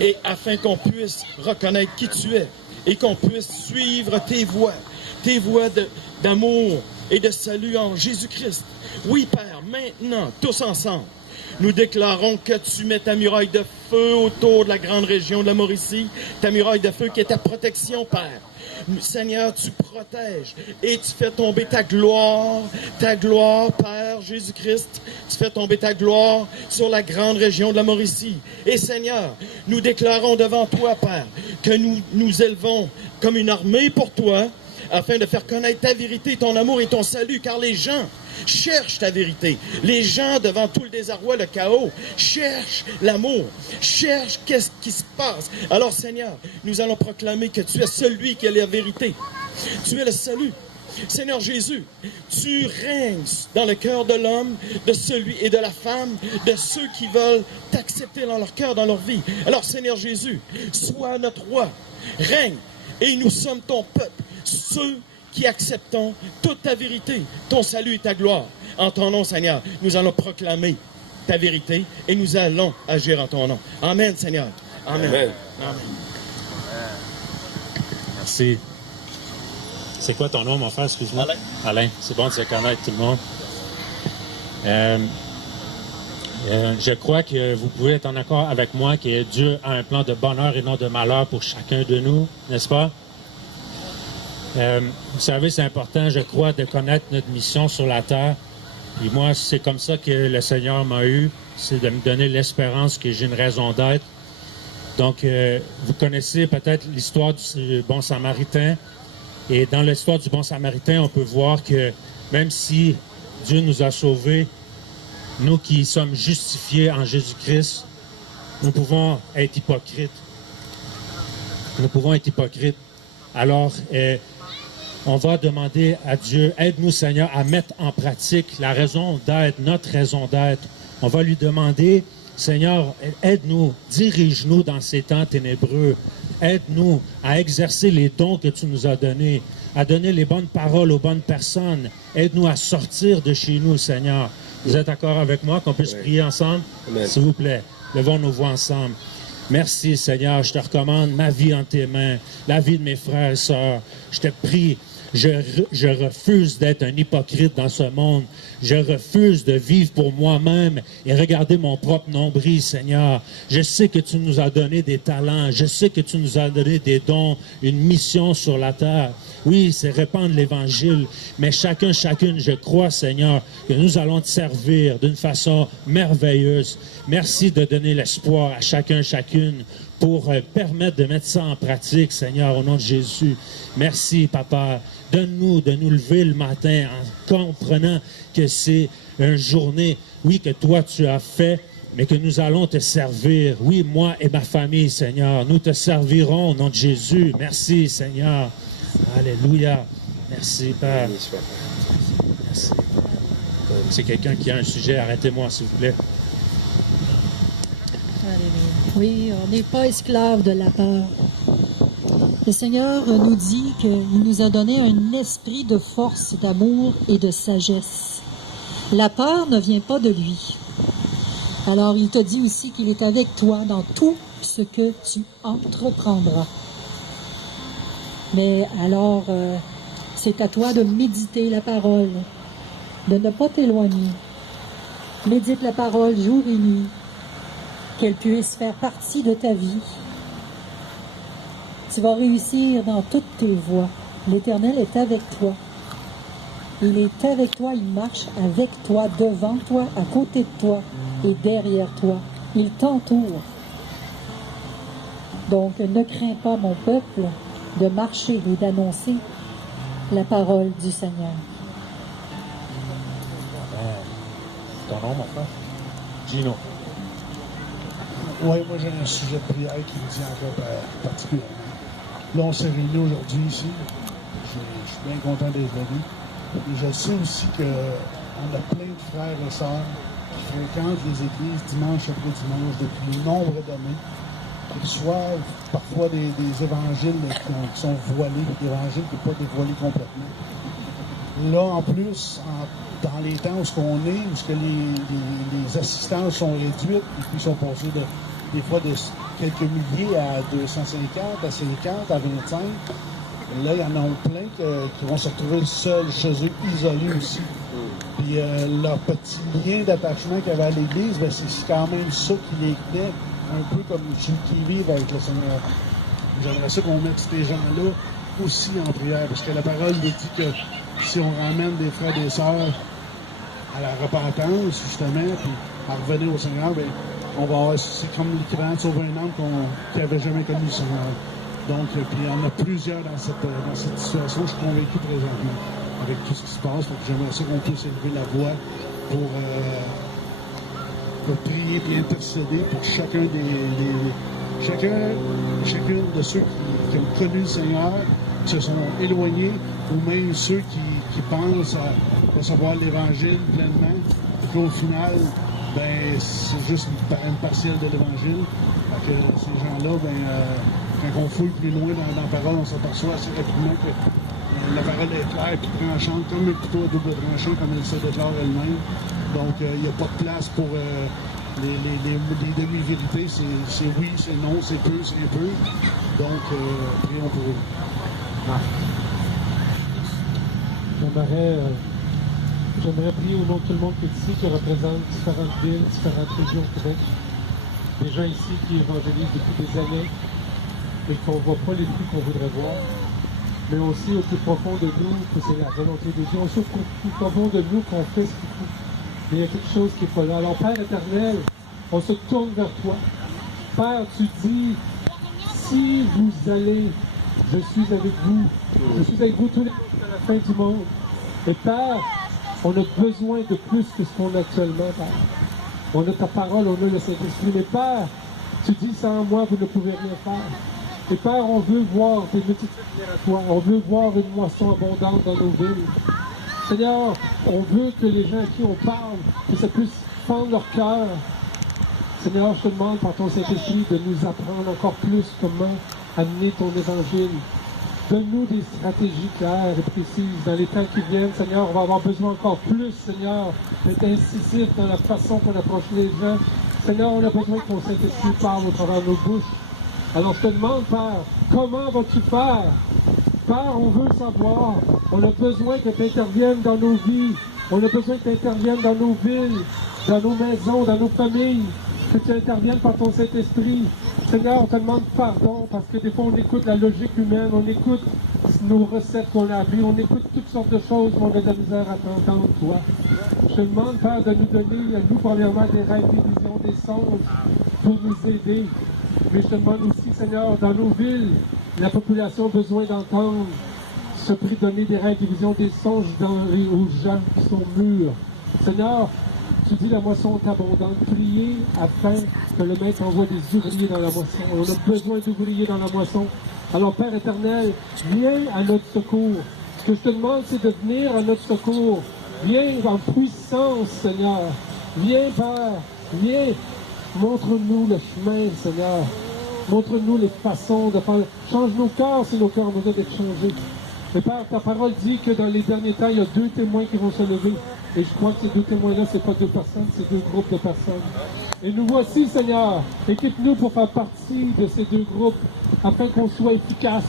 Et afin qu'on puisse reconnaître qui tu es et qu'on puisse suivre tes voies d'amour et de salut en Jésus-Christ. Oui, Père, maintenant, tous ensemble, nous déclarons que tu mets ta muraille de feu autour de la grande région de la Mauricie, ta muraille de feu qui est ta protection, Père. Seigneur, tu protèges et tu fais tomber ta gloire, Père Jésus-Christ, tu fais tomber ta gloire sur la grande région de la Mauricie. Et Seigneur, nous déclarons devant toi, Père, que nous élevons comme une armée pour toi, afin de faire connaître ta vérité, ton amour et ton salut, car les gens cherchent ta vérité. Les gens, devant tout le désarroi, le chaos, cherchent l'amour, cherchent qu'est-ce qui se passe. Alors, Seigneur, nous allons proclamer que tu es celui qui est la vérité. Tu es le salut. Seigneur Jésus, tu règnes dans le cœur de l'homme, de celui et de la femme, de ceux qui veulent t'accepter dans leur cœur, dans leur vie. Alors, Seigneur Jésus, sois notre roi, règne, et nous sommes ton peuple. Ceux qui acceptons toute ta vérité, ton salut et ta gloire. En ton nom, Seigneur, nous allons proclamer ta vérité et nous allons agir en ton nom. Amen, Seigneur. Amen. Amen. Amen. Merci. C'est quoi ton nom, mon frère? Excuse-moi. Alain. Alain. C'est bon de se connaître, tout le monde. Je crois que vous pouvez être en accord avec moi que Dieu a un plan de bonheur et non de malheur pour chacun de nous, n'est-ce pas? Vous savez, c'est important, je crois, de connaître notre mission sur la terre. Et moi, c'est comme ça que le Seigneur m'a eu, c'est de me donner l'espérance que j'ai une raison d'être. Donc, vous connaissez peut-être l'histoire du bon Samaritain. Et dans l'histoire du bon Samaritain, on peut voir que même si Dieu nous a sauvés, nous qui sommes justifiés en Jésus-Christ, nous pouvons être hypocrites. Nous pouvons être hypocrites. Alors, on va demander à Dieu, aide-nous Seigneur à mettre en pratique la raison d'être, notre raison d'être. On va lui demander, Seigneur, aide-nous, dirige-nous dans ces temps ténébreux. Aide-nous à exercer les dons que tu nous as donnés, à donner les bonnes paroles aux bonnes personnes. Aide-nous à sortir de chez nous, Seigneur. Vous êtes d'accord avec moi qu'on puisse prier ensemble? Amen. S'il vous plaît, levons nos voix ensemble. Merci, Seigneur, je te recommande ma vie en tes mains, la vie de mes frères et sœurs. Je te prie, je refuse d'être un hypocrite dans ce monde. Je refuse de vivre pour moi-même et regarder mon propre nombril, Seigneur. Je sais que tu nous as donné des talents. Je sais que tu nous as donné des dons, une mission sur la terre. Oui, c'est répandre l'Évangile, mais chacune, je crois, Seigneur, que nous allons te servir d'une façon merveilleuse. Merci de donner l'espoir à chacune pour permettre de mettre ça en pratique, Seigneur, au nom de Jésus. Merci, Papa. Donne-nous de nous lever le matin en comprenant que c'est une journée, oui, que toi tu as fait, mais que nous allons te servir. Oui, moi et ma famille, Seigneur, nous te servirons au nom de Jésus. Merci, Seigneur. Alléluia. Merci, Père. Merci. C'est quelqu'un qui a un sujet, arrêtez-moi, s'il vous plaît. Alléluia. Oui, on n'est pas esclave de la peur. Le Seigneur nous dit qu'il nous a donné un esprit de force, d'amour et de sagesse. La peur ne vient pas de lui. Alors, il t'a dit aussi qu'il est avec toi dans tout ce que tu entreprendras. Mais alors, c'est à toi de méditer la parole, de ne pas t'éloigner. Médite la parole jour et nuit, qu'elle puisse faire partie de ta vie. Tu vas réussir dans toutes tes voies. L'Éternel est avec toi. Il est avec toi, il marche avec toi, devant toi, à côté de toi et derrière toi. Il t'entoure. Donc, ne crains pas, mon peuple, de marcher et d'annoncer la parole du Seigneur. Ton nom, mon frère? Gino. Oui, moi j'ai un sujet de prière qui me tient encore particulièrement. Là, on s'est réunis aujourd'hui ici. Je suis bien content d'être venu. Et je sais aussi qu'on a plein de frères et sœurs qui fréquentent les églises dimanche après dimanche depuis nombre d'années. Ils reçoivent parfois des évangiles qui sont voilés, des évangiles qui ne sont pas dévoilés complètement. Là, en plus, dans les temps où on est, où les assistances sont réduites, et puis sont passées des fois de quelques milliers à 250, à 50, à 25, là, il y en a plein qui vont se retrouver seuls chez eux, isolés aussi. Puis leur petit lien d'attachement qu'il y avait à l'Église, ben, c'est quand même ça qui les tenait, un peu comme ceux qui vivent avec le Seigneur. J'aimerais ça qu'on mette ces gens-là aussi en prière, parce que la parole nous dit que si on ramène des frères et des sœurs à la repentance, justement, puis à revenir au Seigneur, ben, on va avoir, c'est comme l'équivalent de sauver un âme qui n'avait jamais connu le Seigneur. Donc, puis il y en a plusieurs dans cette situation, je suis convaincu présentement, avec tout ce qui se passe. Donc, j'aimerais ça qu'on puisse élever la voix pour prier et intercéder pour chacune de ceux qui ont connu le Seigneur, qui se sont éloignés, ou même ceux qui pensent à recevoir l'Évangile pleinement, et qu'au final, ben, c'est juste une partielle de l'Évangile. Fait que ces gens-là, ben, quand on fouille plus loin dans la parole, on s'aperçoit assez rapidement que la parole est claire et tranchante, comme un couteau à double tranchant, comme elle se déclare elle-même. Donc, il n'y a pas de place pour les demi-vérités. C'est oui, c'est non, c'est peu, c'est un peu. Donc, prions pour eux. J'aimerais prier au nom de tout le monde qui est ici, qui représente différentes villes, différentes régions au Québec. Des gens ici qui évangélisent depuis des années et qu'on ne voit pas les fruits qu'on voudrait voir. Mais aussi au plus profond de nous, que c'est la volonté de Dieu. On sait au plus profond de nous qu'on fait ce qu'il faut. Mais il y a quelque chose qui n'est pas là. Alors, Père éternel, on se tourne vers toi. Père, tu dis, si vous allez, je suis avec vous. Je suis avec vous tous les jours à la fin du monde. Et Père, on a besoin de plus que ce qu'on a actuellement, Père. On a ta parole, on a le Saint-Esprit. Mais Père, tu dis, sans moi, vous ne pouvez rien faire. Et Père, on veut voir tes multitudes miratoires. On veut voir une moisson abondante dans nos villes. Seigneur, on veut que les gens à qui on parle, que ça puisse fendre leur cœur. Seigneur, je te demande par ton Saint-Esprit de nous apprendre encore plus comment amener ton évangile. Donne-nous des stratégies claires et précises dans les temps qui viennent. Seigneur, on va avoir besoin encore plus, Seigneur, d'être incisif dans la façon qu'on approche les gens. Seigneur, on a besoin que ton Saint-Esprit parle au travers de nos bouches. Alors je te demande, Père, comment vas-tu faire? Père, on veut savoir. On a besoin que tu interviennes dans nos vies. On a besoin que tu interviennes dans nos villes, dans nos maisons, dans nos familles. Que tu interviennes par ton Saint-Esprit. Seigneur, on te demande pardon parce que des fois on écoute la logique humaine, on écoute nos recettes qu'on a apprises, on écoute toutes sortes de choses, mais on a de la misère à t'entendre, toi. Je te demande, Père, de nous donner, à nous, premièrement, des rêves, des visions, des songes pour nous aider. Mais je te demande aussi, Seigneur, dans nos villes, la population a besoin d'entendre ce prix, donner des rêves, des visions, des songes aux gens qui sont mûrs. Seigneur, tu dis la moisson est abondante. Priez afin que le Maître envoie des ouvriers dans la moisson. On a besoin d'ouvriers dans la moisson. Alors, Père éternel, viens à notre secours. Ce que je te demande, c'est de venir à notre secours. Viens en puissance, Seigneur. Viens, Père. Viens. Montre-nous le chemin, Seigneur. Montre-nous les façons de faire. Change nos cœurs si nos cœurs ont besoin d'être changés. Mais Père, ta parole dit que dans les derniers temps, il y a 2 témoins qui vont se lever. Et je crois que ces 2 témoins-là, ce n'est pas 2 personnes, c'est 2 groupes de personnes. Et nous voici, Seigneur. Équipe-nous pour faire partie de ces 2 groupes, afin qu'on soit efficace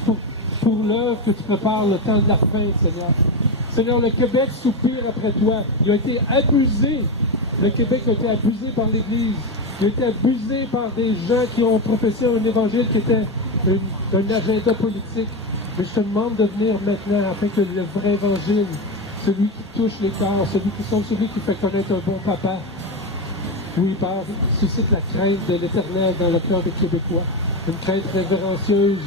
pour l'œuvre que tu prépares le temps de la fin, Seigneur. Seigneur, le Québec soupire après toi. Il a été abusé. Le Québec a été abusé par l'Église. Il a été abusé par des gens qui ont professé un évangile qui était un agenda politique. Mais je te demande de venir maintenant afin que le vrai évangile, celui qui touche les cœurs, celui qui fait connaître un bon papa, oui, Père, suscite la crainte de l'Éternel dans le cœur des Québécois. Une crainte révérencieuse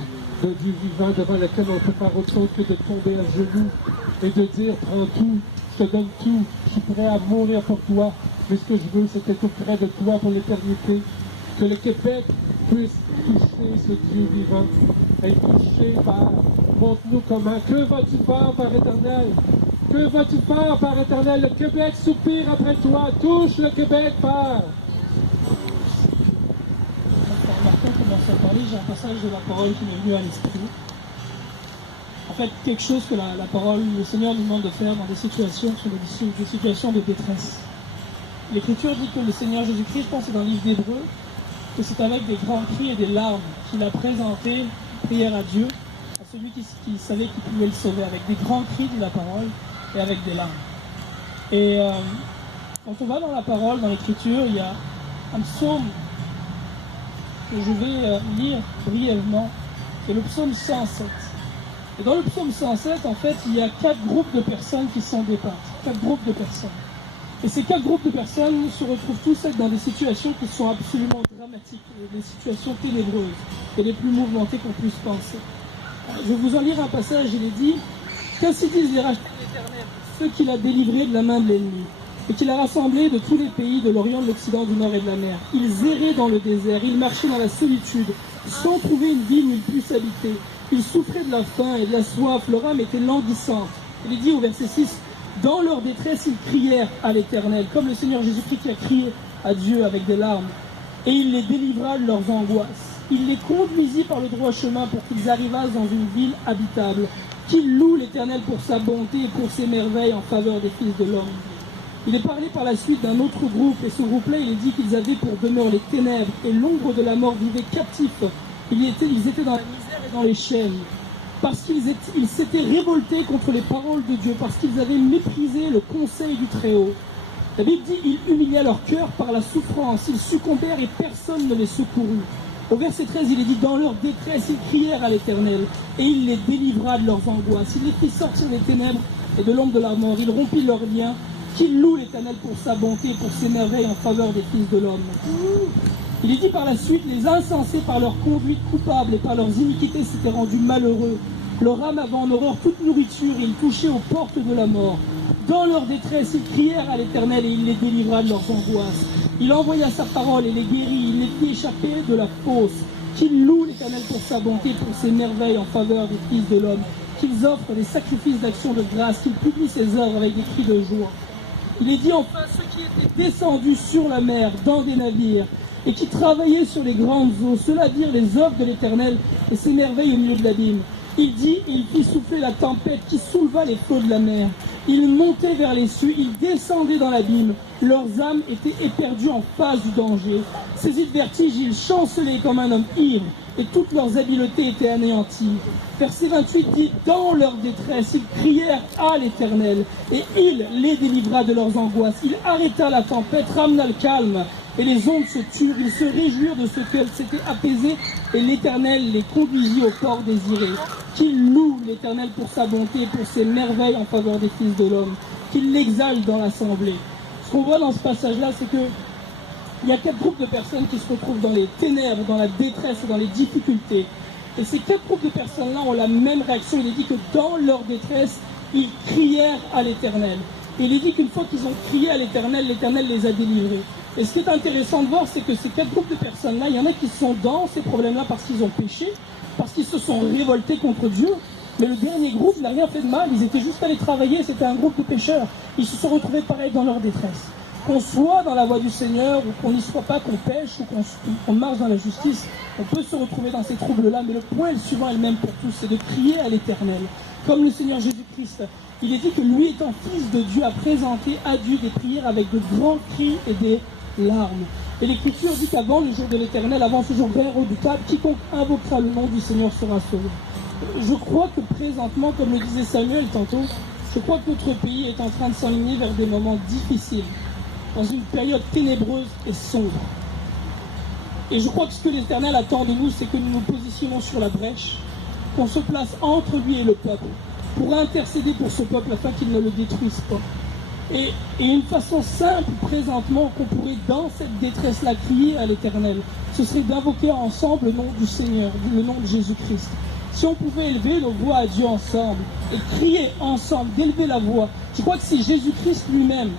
de Dieu vivant devant lequel on ne peut faire autre chose que de tomber à genoux et de dire, prends tout, je te donne tout, je suis prêt à mourir pour toi. Mais ce que je veux, c'est être près de toi pour l'éternité. Que le Québec puisse toucher ce Dieu vivant. Être touché, Père. Montre-nous comment. Que vas-tu faire, Père éternel? Que vas-tu faire, Père éternel? Le Québec soupire après toi. Touche le Québec, Père. Martin commence à parler, j'ai un passage de la parole qui m'est venu à l'esprit. En fait, quelque chose que la parole, le Seigneur nous demande de faire dans des situations, des situations de détresse. L'Écriture dit que le Seigneur Jésus-Christ, je pense que c'est dans le livre d'Hébreux, que c'est avec des grands cris et des larmes qu'il a présenté prière à Dieu, à celui qui savait qu'il pouvait le sauver, avec des grands cris de la parole et avec des larmes. Et quand on va dans la parole, dans l'écriture, il y a un psaume que je vais lire brièvement, c'est le psaume 107. Et dans le psaume 107, en fait, il y a 4 groupes de personnes qui sont dépeintes. 4 groupes de personnes. Et ces 4 groupes de personnes se retrouvent tous dans des situations qui sont absolument dramatiques, des situations ténébreuses, et les plus mouvementées qu'on puisse penser. Je vais vous en lire un passage, il est dit « Qu'ainsi disent les rachetés de l'Éternel, ceux qu'il a délivrés de la main de l'ennemi, et qu'il a rassemblés de tous les pays de l'Orient, de l'Occident, du Nord et de la mer. Ils erraient dans le désert, ils marchaient dans la solitude, sans trouver une ville où ils puissent habiter. Ils souffraient de la faim et de la soif, leur âme était languissante. » Il est dit au verset 6, « Dans leur détresse, ils crièrent à l'Éternel, comme le Seigneur Jésus-Christ qui a crié à Dieu avec des larmes. Et il les délivra de leurs angoisses. Il les conduisit par le droit chemin pour qu'ils arrivassent dans une ville habitable. Qu'ils louent l'Éternel pour sa bonté et pour ses merveilles en faveur des fils de l'homme. » Il est parlé par la suite d'un autre groupe, et ce groupe-là, il est dit qu'ils avaient pour demeure les ténèbres, et l'ombre de la mort vivait captifs. Ils étaient dans la misère et dans les chaînes, parce qu'ils s'étaient révoltés contre les paroles de Dieu, parce qu'ils avaient méprisé le conseil du Très-Haut. La Bible dit, ils humiliaient leur cœur par la souffrance, ils succombèrent et personne ne les secourut. Au verset 13, il est dit, dans leur détresse, ils crièrent à l'Éternel, et il les délivra de leurs angoisses. Il les fit sortir des ténèbres et de l'ombre de la mort. Il rompit leurs liens. Qu'il loue l'Éternel pour sa bonté, pour ses merveilles en faveur des fils de l'homme. Il est dit par la suite, les insensés par leur conduite coupable et par leurs iniquités s'étaient rendus malheureux. Leur âme avait en horreur toute nourriture, et ils touchaient aux portes de la mort. Dans leur détresse, ils crièrent à l'Éternel et il les délivra de leurs angoisses. Il envoya sa parole et les guérit, il les fit échapper de la fosse. Qu'ils louent l'Éternel pour sa bonté, pour ses merveilles en faveur des fils de l'homme. Qu'ils offrent des sacrifices d'action de grâce, qu'ils publient ses œuvres avec des cris de joie. Il est dit enfin ceux qui étaient descendus sur la mer dans des navires et qui travaillaient sur les grandes eaux, ceux-là dirent les œuvres de l'Éternel et ses merveilles au milieu de l'abîme. Il dit et il fit souffler la tempête qui souleva les flots de la mer. Ils montaient vers les cieux, ils descendaient dans l'abîme. Leurs âmes étaient éperdues en face du danger. Saisis de vertige, ils chancelaient comme un homme ivre, et toutes leurs habiletés étaient anéanties. Verset 28 dit, dans leur détresse, ils crièrent à l'Éternel, et il les délivra de leurs angoisses. Il arrêta la tempête, ramena le calme, et les ondes se turent. Ils se réjouirent de ce qu'elles s'étaient apaisées, et l'Éternel les conduisit au port désiré. Qu'il loue l'Éternel pour sa bonté et pour ses merveilles en faveur des fils de l'homme. Qu'il l'exalte dans l'assemblée. Ce qu'on voit dans ce passage-là, c'est que il y a 4 groupes de personnes qui se retrouvent dans les ténèbres, dans la détresse et dans les difficultés. Et ces 4 groupes de personnes-là ont la même réaction. Il est dit que dans leur détresse, ils crièrent à l'Éternel. Et il est dit qu'une fois qu'ils ont crié à l'Éternel, l'Éternel les a délivrés. Et ce qui est intéressant de voir, c'est que ces 4 groupes de personnes-là, il y en a qui sont dans ces problèmes-là parce qu'ils ont péché, parce qu'ils se sont révoltés contre Dieu. Mais le dernier groupe n'a rien fait de mal, ils étaient juste allés travailler, c'était un groupe de pécheurs. Ils se sont retrouvés pareil dans leur détresse. Qu'on soit dans la voie du Seigneur, ou qu'on n'y soit pas, qu'on pêche, ou qu'on marche dans la justice, on peut se retrouver dans ces troubles-là. Mais le point suivant est le même pour tous, c'est de crier à l'Éternel. Comme le Seigneur Jésus-Christ, il est dit que lui, étant fils de Dieu, a présenté à Dieu des prières avec de grands cris et des larmes. Et l'Écriture dit qu'avant le jour de l'Éternel, avant ce jour bien redoutable, quiconque invoquera le nom du Seigneur sera sauvé. Je crois que présentement, comme le disait Samuel tantôt, je crois que notre pays est en train de s'enligner vers des moments difficiles, dans une période ténébreuse et sombre. Et je crois que ce que l'Éternel attend de nous, c'est que nous nous positionnons sur la brèche, qu'on se place entre lui et le peuple, pour intercéder pour ce peuple afin qu'il ne le détruise pas. Et une façon simple présentement qu'on pourrait dans cette détresse-là crier à l'Éternel, ce serait d'invoquer ensemble le nom du Seigneur, le nom de Jésus-Christ. Si on pouvait élever nos voix à Dieu ensemble et crier ensemble, d'élever la voix, je crois que c'est Jésus-Christ lui-même,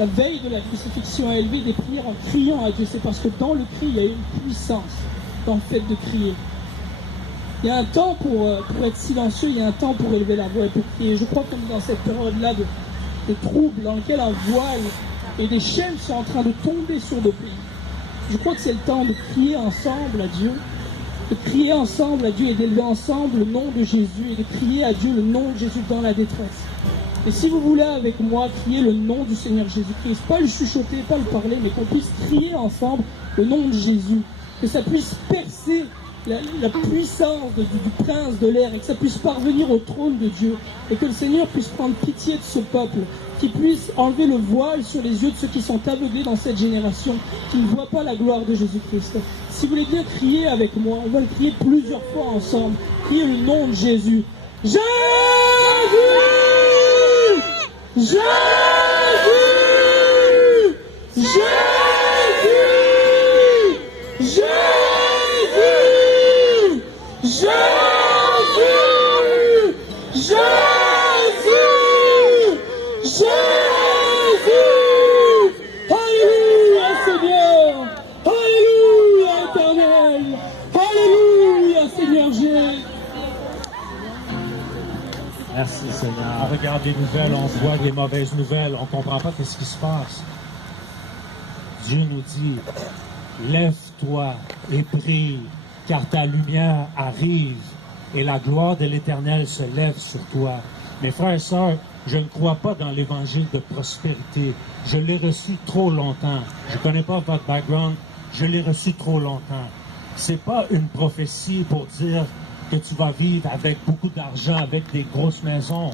la veille de la crucifixion, a élevé des prières en criant à Dieu. C'est parce que dans le cri, il y a une puissance dans le fait de crier. Il y a un temps pour être silencieux, il y a un temps pour élever la voix et pour crier. Je crois que dans cette période-là de troubles dans lequel un voile et des chaînes sont en train de tomber sur nos pays, je crois que c'est le temps de crier ensemble à Dieu, de crier ensemble à Dieu et d'élever ensemble le nom de Jésus et de crier à Dieu le nom de Jésus dans la détresse. Et si vous voulez avec moi crier le nom du Seigneur Jésus-Christ, pas le chuchoter, pas le parler, mais qu'on puisse crier ensemble le nom de Jésus, que ça puisse percer la puissance du prince de l'air et que ça puisse parvenir au trône de Dieu et que le Seigneur puisse prendre pitié de ce peuple, qu'il puisse enlever le voile sur les yeux de ceux qui sont aveuglés dans cette génération, qui ne voient pas la gloire de Jésus-Christ. Si vous voulez bien crier avec moi, on va le crier plusieurs fois ensemble. Criez le nom de Jésus. Jésus! Jésus! Jésus! Jésus! Jésus! Jésus! Jésus! Alléluia, Seigneur! Alléluia, Éternel! Alléluia, Seigneur Jésus! Merci, Seigneur. On regarde les nouvelles, on voit des mauvaises nouvelles, on ne comprend pas ce qui se passe. Dieu nous dit, lève-toi et prie, car ta lumière arrive et la gloire de l'Éternel se lève sur toi. Mes frères et sœurs, je ne crois pas dans l'évangile de prospérité. Je l'ai reçu trop longtemps. Je ne connais pas votre background. Je l'ai reçu trop longtemps. C'est pas une prophétie pour dire que tu vas vivre avec beaucoup d'argent, avec des grosses maisons.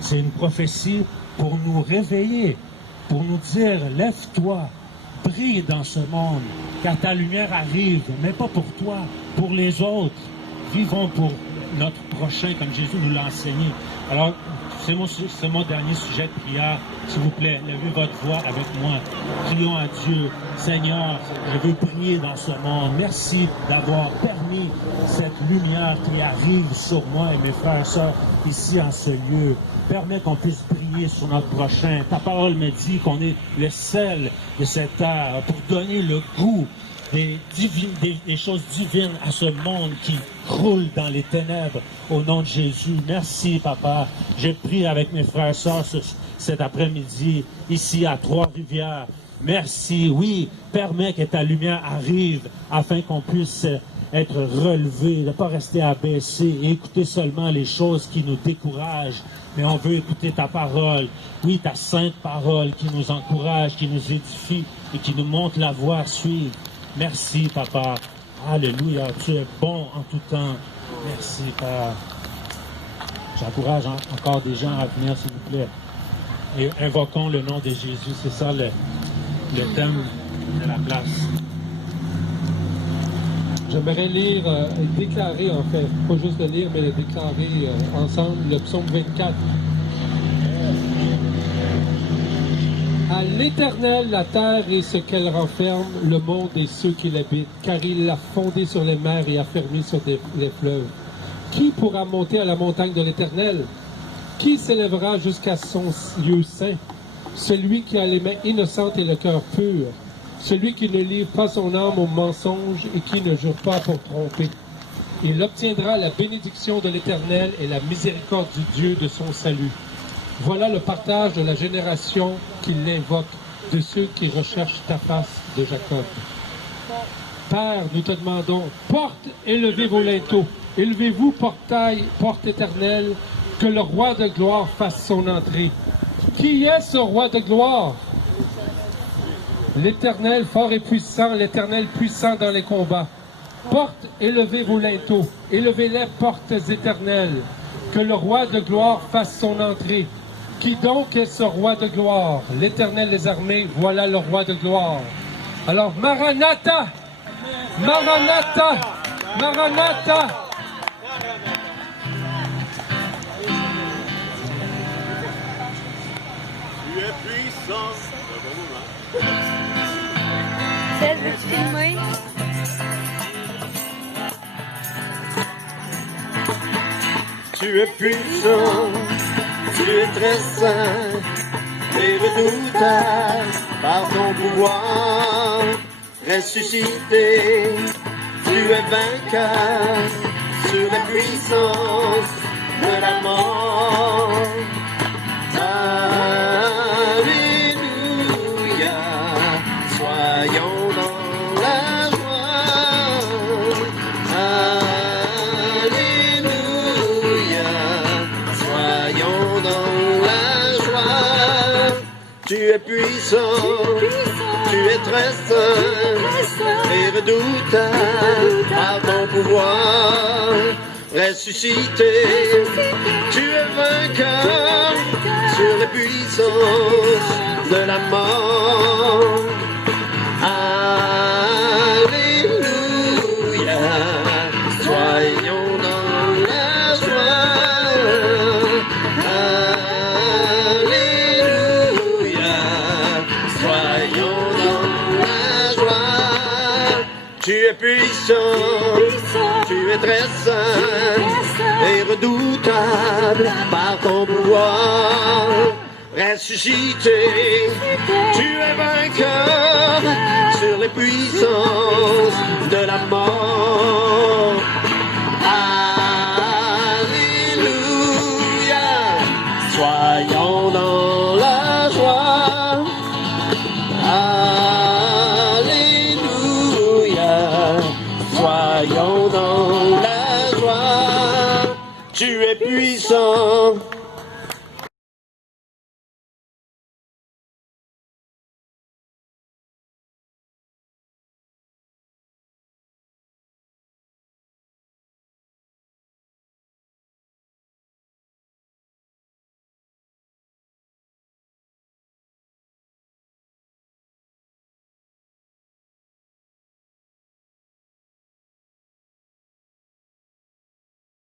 C'est une prophétie pour nous réveiller, pour nous dire, lève-toi, brille dans ce monde, car ta lumière arrive, mais pas pour toi, pour les autres. Vivons pour notre prochain, comme Jésus nous l'a enseigné. Alors, c'est mon dernier sujet de prière. S'il vous plaît, levez votre voix avec moi. Prions à Dieu. Seigneur, je veux prier dans ce monde. Merci d'avoir permis cette lumière qui arrive sur moi et mes frères et sœurs ici en ce lieu. Permets qu'on puisse briller sur notre prochain. Ta parole me dit qu'on est le sel de cette terre pour donner le goût des choses divines à ce monde qui croule dans les ténèbres au nom de Jésus. Merci, Papa. Je prie avec mes frères et sœurs cet après-midi, ici à Trois-Rivières. Merci. Oui, permets que ta lumière arrive afin qu'on puisse être relevé, ne pas rester abaissé et écouter seulement les choses qui nous découragent. Mais on veut écouter ta parole. Oui, ta sainte parole qui nous encourage, qui nous édifie et qui nous montre la voie à suivre. Merci, Papa. Alléluia. Tu es bon en tout temps. Merci, Père. J'encourage encore des gens à venir, s'il vous plaît. Et invoquons le nom de Jésus. C'est ça le thème de la place. J'aimerais lire et déclarer, en fait, pas juste le lire, mais le déclarer ensemble, le psaume 24. À l'Éternel, la terre et ce qu'elle renferme, le monde et ceux qui l'habitent, car il l'a fondé sur les mers et affermi sur les fleuves. Qui pourra monter à la montagne de l'Éternel? Qui s'élèvera jusqu'à son lieu saint? Celui qui a les mains innocentes et le cœur pur, celui qui ne livre pas son âme au mensonge et qui ne jure pas pour tromper. Il obtiendra la bénédiction de l'Éternel et la miséricorde du Dieu de son salut. Voilà le partage de la génération qui l'invoque, de ceux qui recherchent ta face de Jacob. Père, nous te demandons, élevez vos linteaux, élevez-vous, porte éternelle, que le roi de gloire fasse son entrée. Qui est ce roi de gloire? L'Éternel fort et puissant, l'Éternel puissant dans les combats. Élevez vos linteaux, élevez-les, portes éternelles, que le roi de gloire fasse son entrée. Qui donc est ce roi de gloire? L'Éternel des armées, voilà le roi de gloire. Alors, Maranatha! Maranatha! Maranatha! Tu es puissant. Veux-tu filmer? Tu es puissant, tu es très saint et redoutable par ton pouvoir ressuscité. Tu es vainqueur sur la puissance de la mort. Alléluia, soyons dans la joie. Alléluia, soyons dans la joie. Tu es puissant, tu es très saint et redoutable par ton pouvoir. pouvoir ressusciter. Tu es vainqueur sur les puissances de la mort. Alléluia, soyons dans la joie. Alléluia, soyons dans la joie. Tu es puissant, tu es très saint et redoutable par ton pouvoir. Ressuscité, tu es vainqueur sur les puissances de la mort.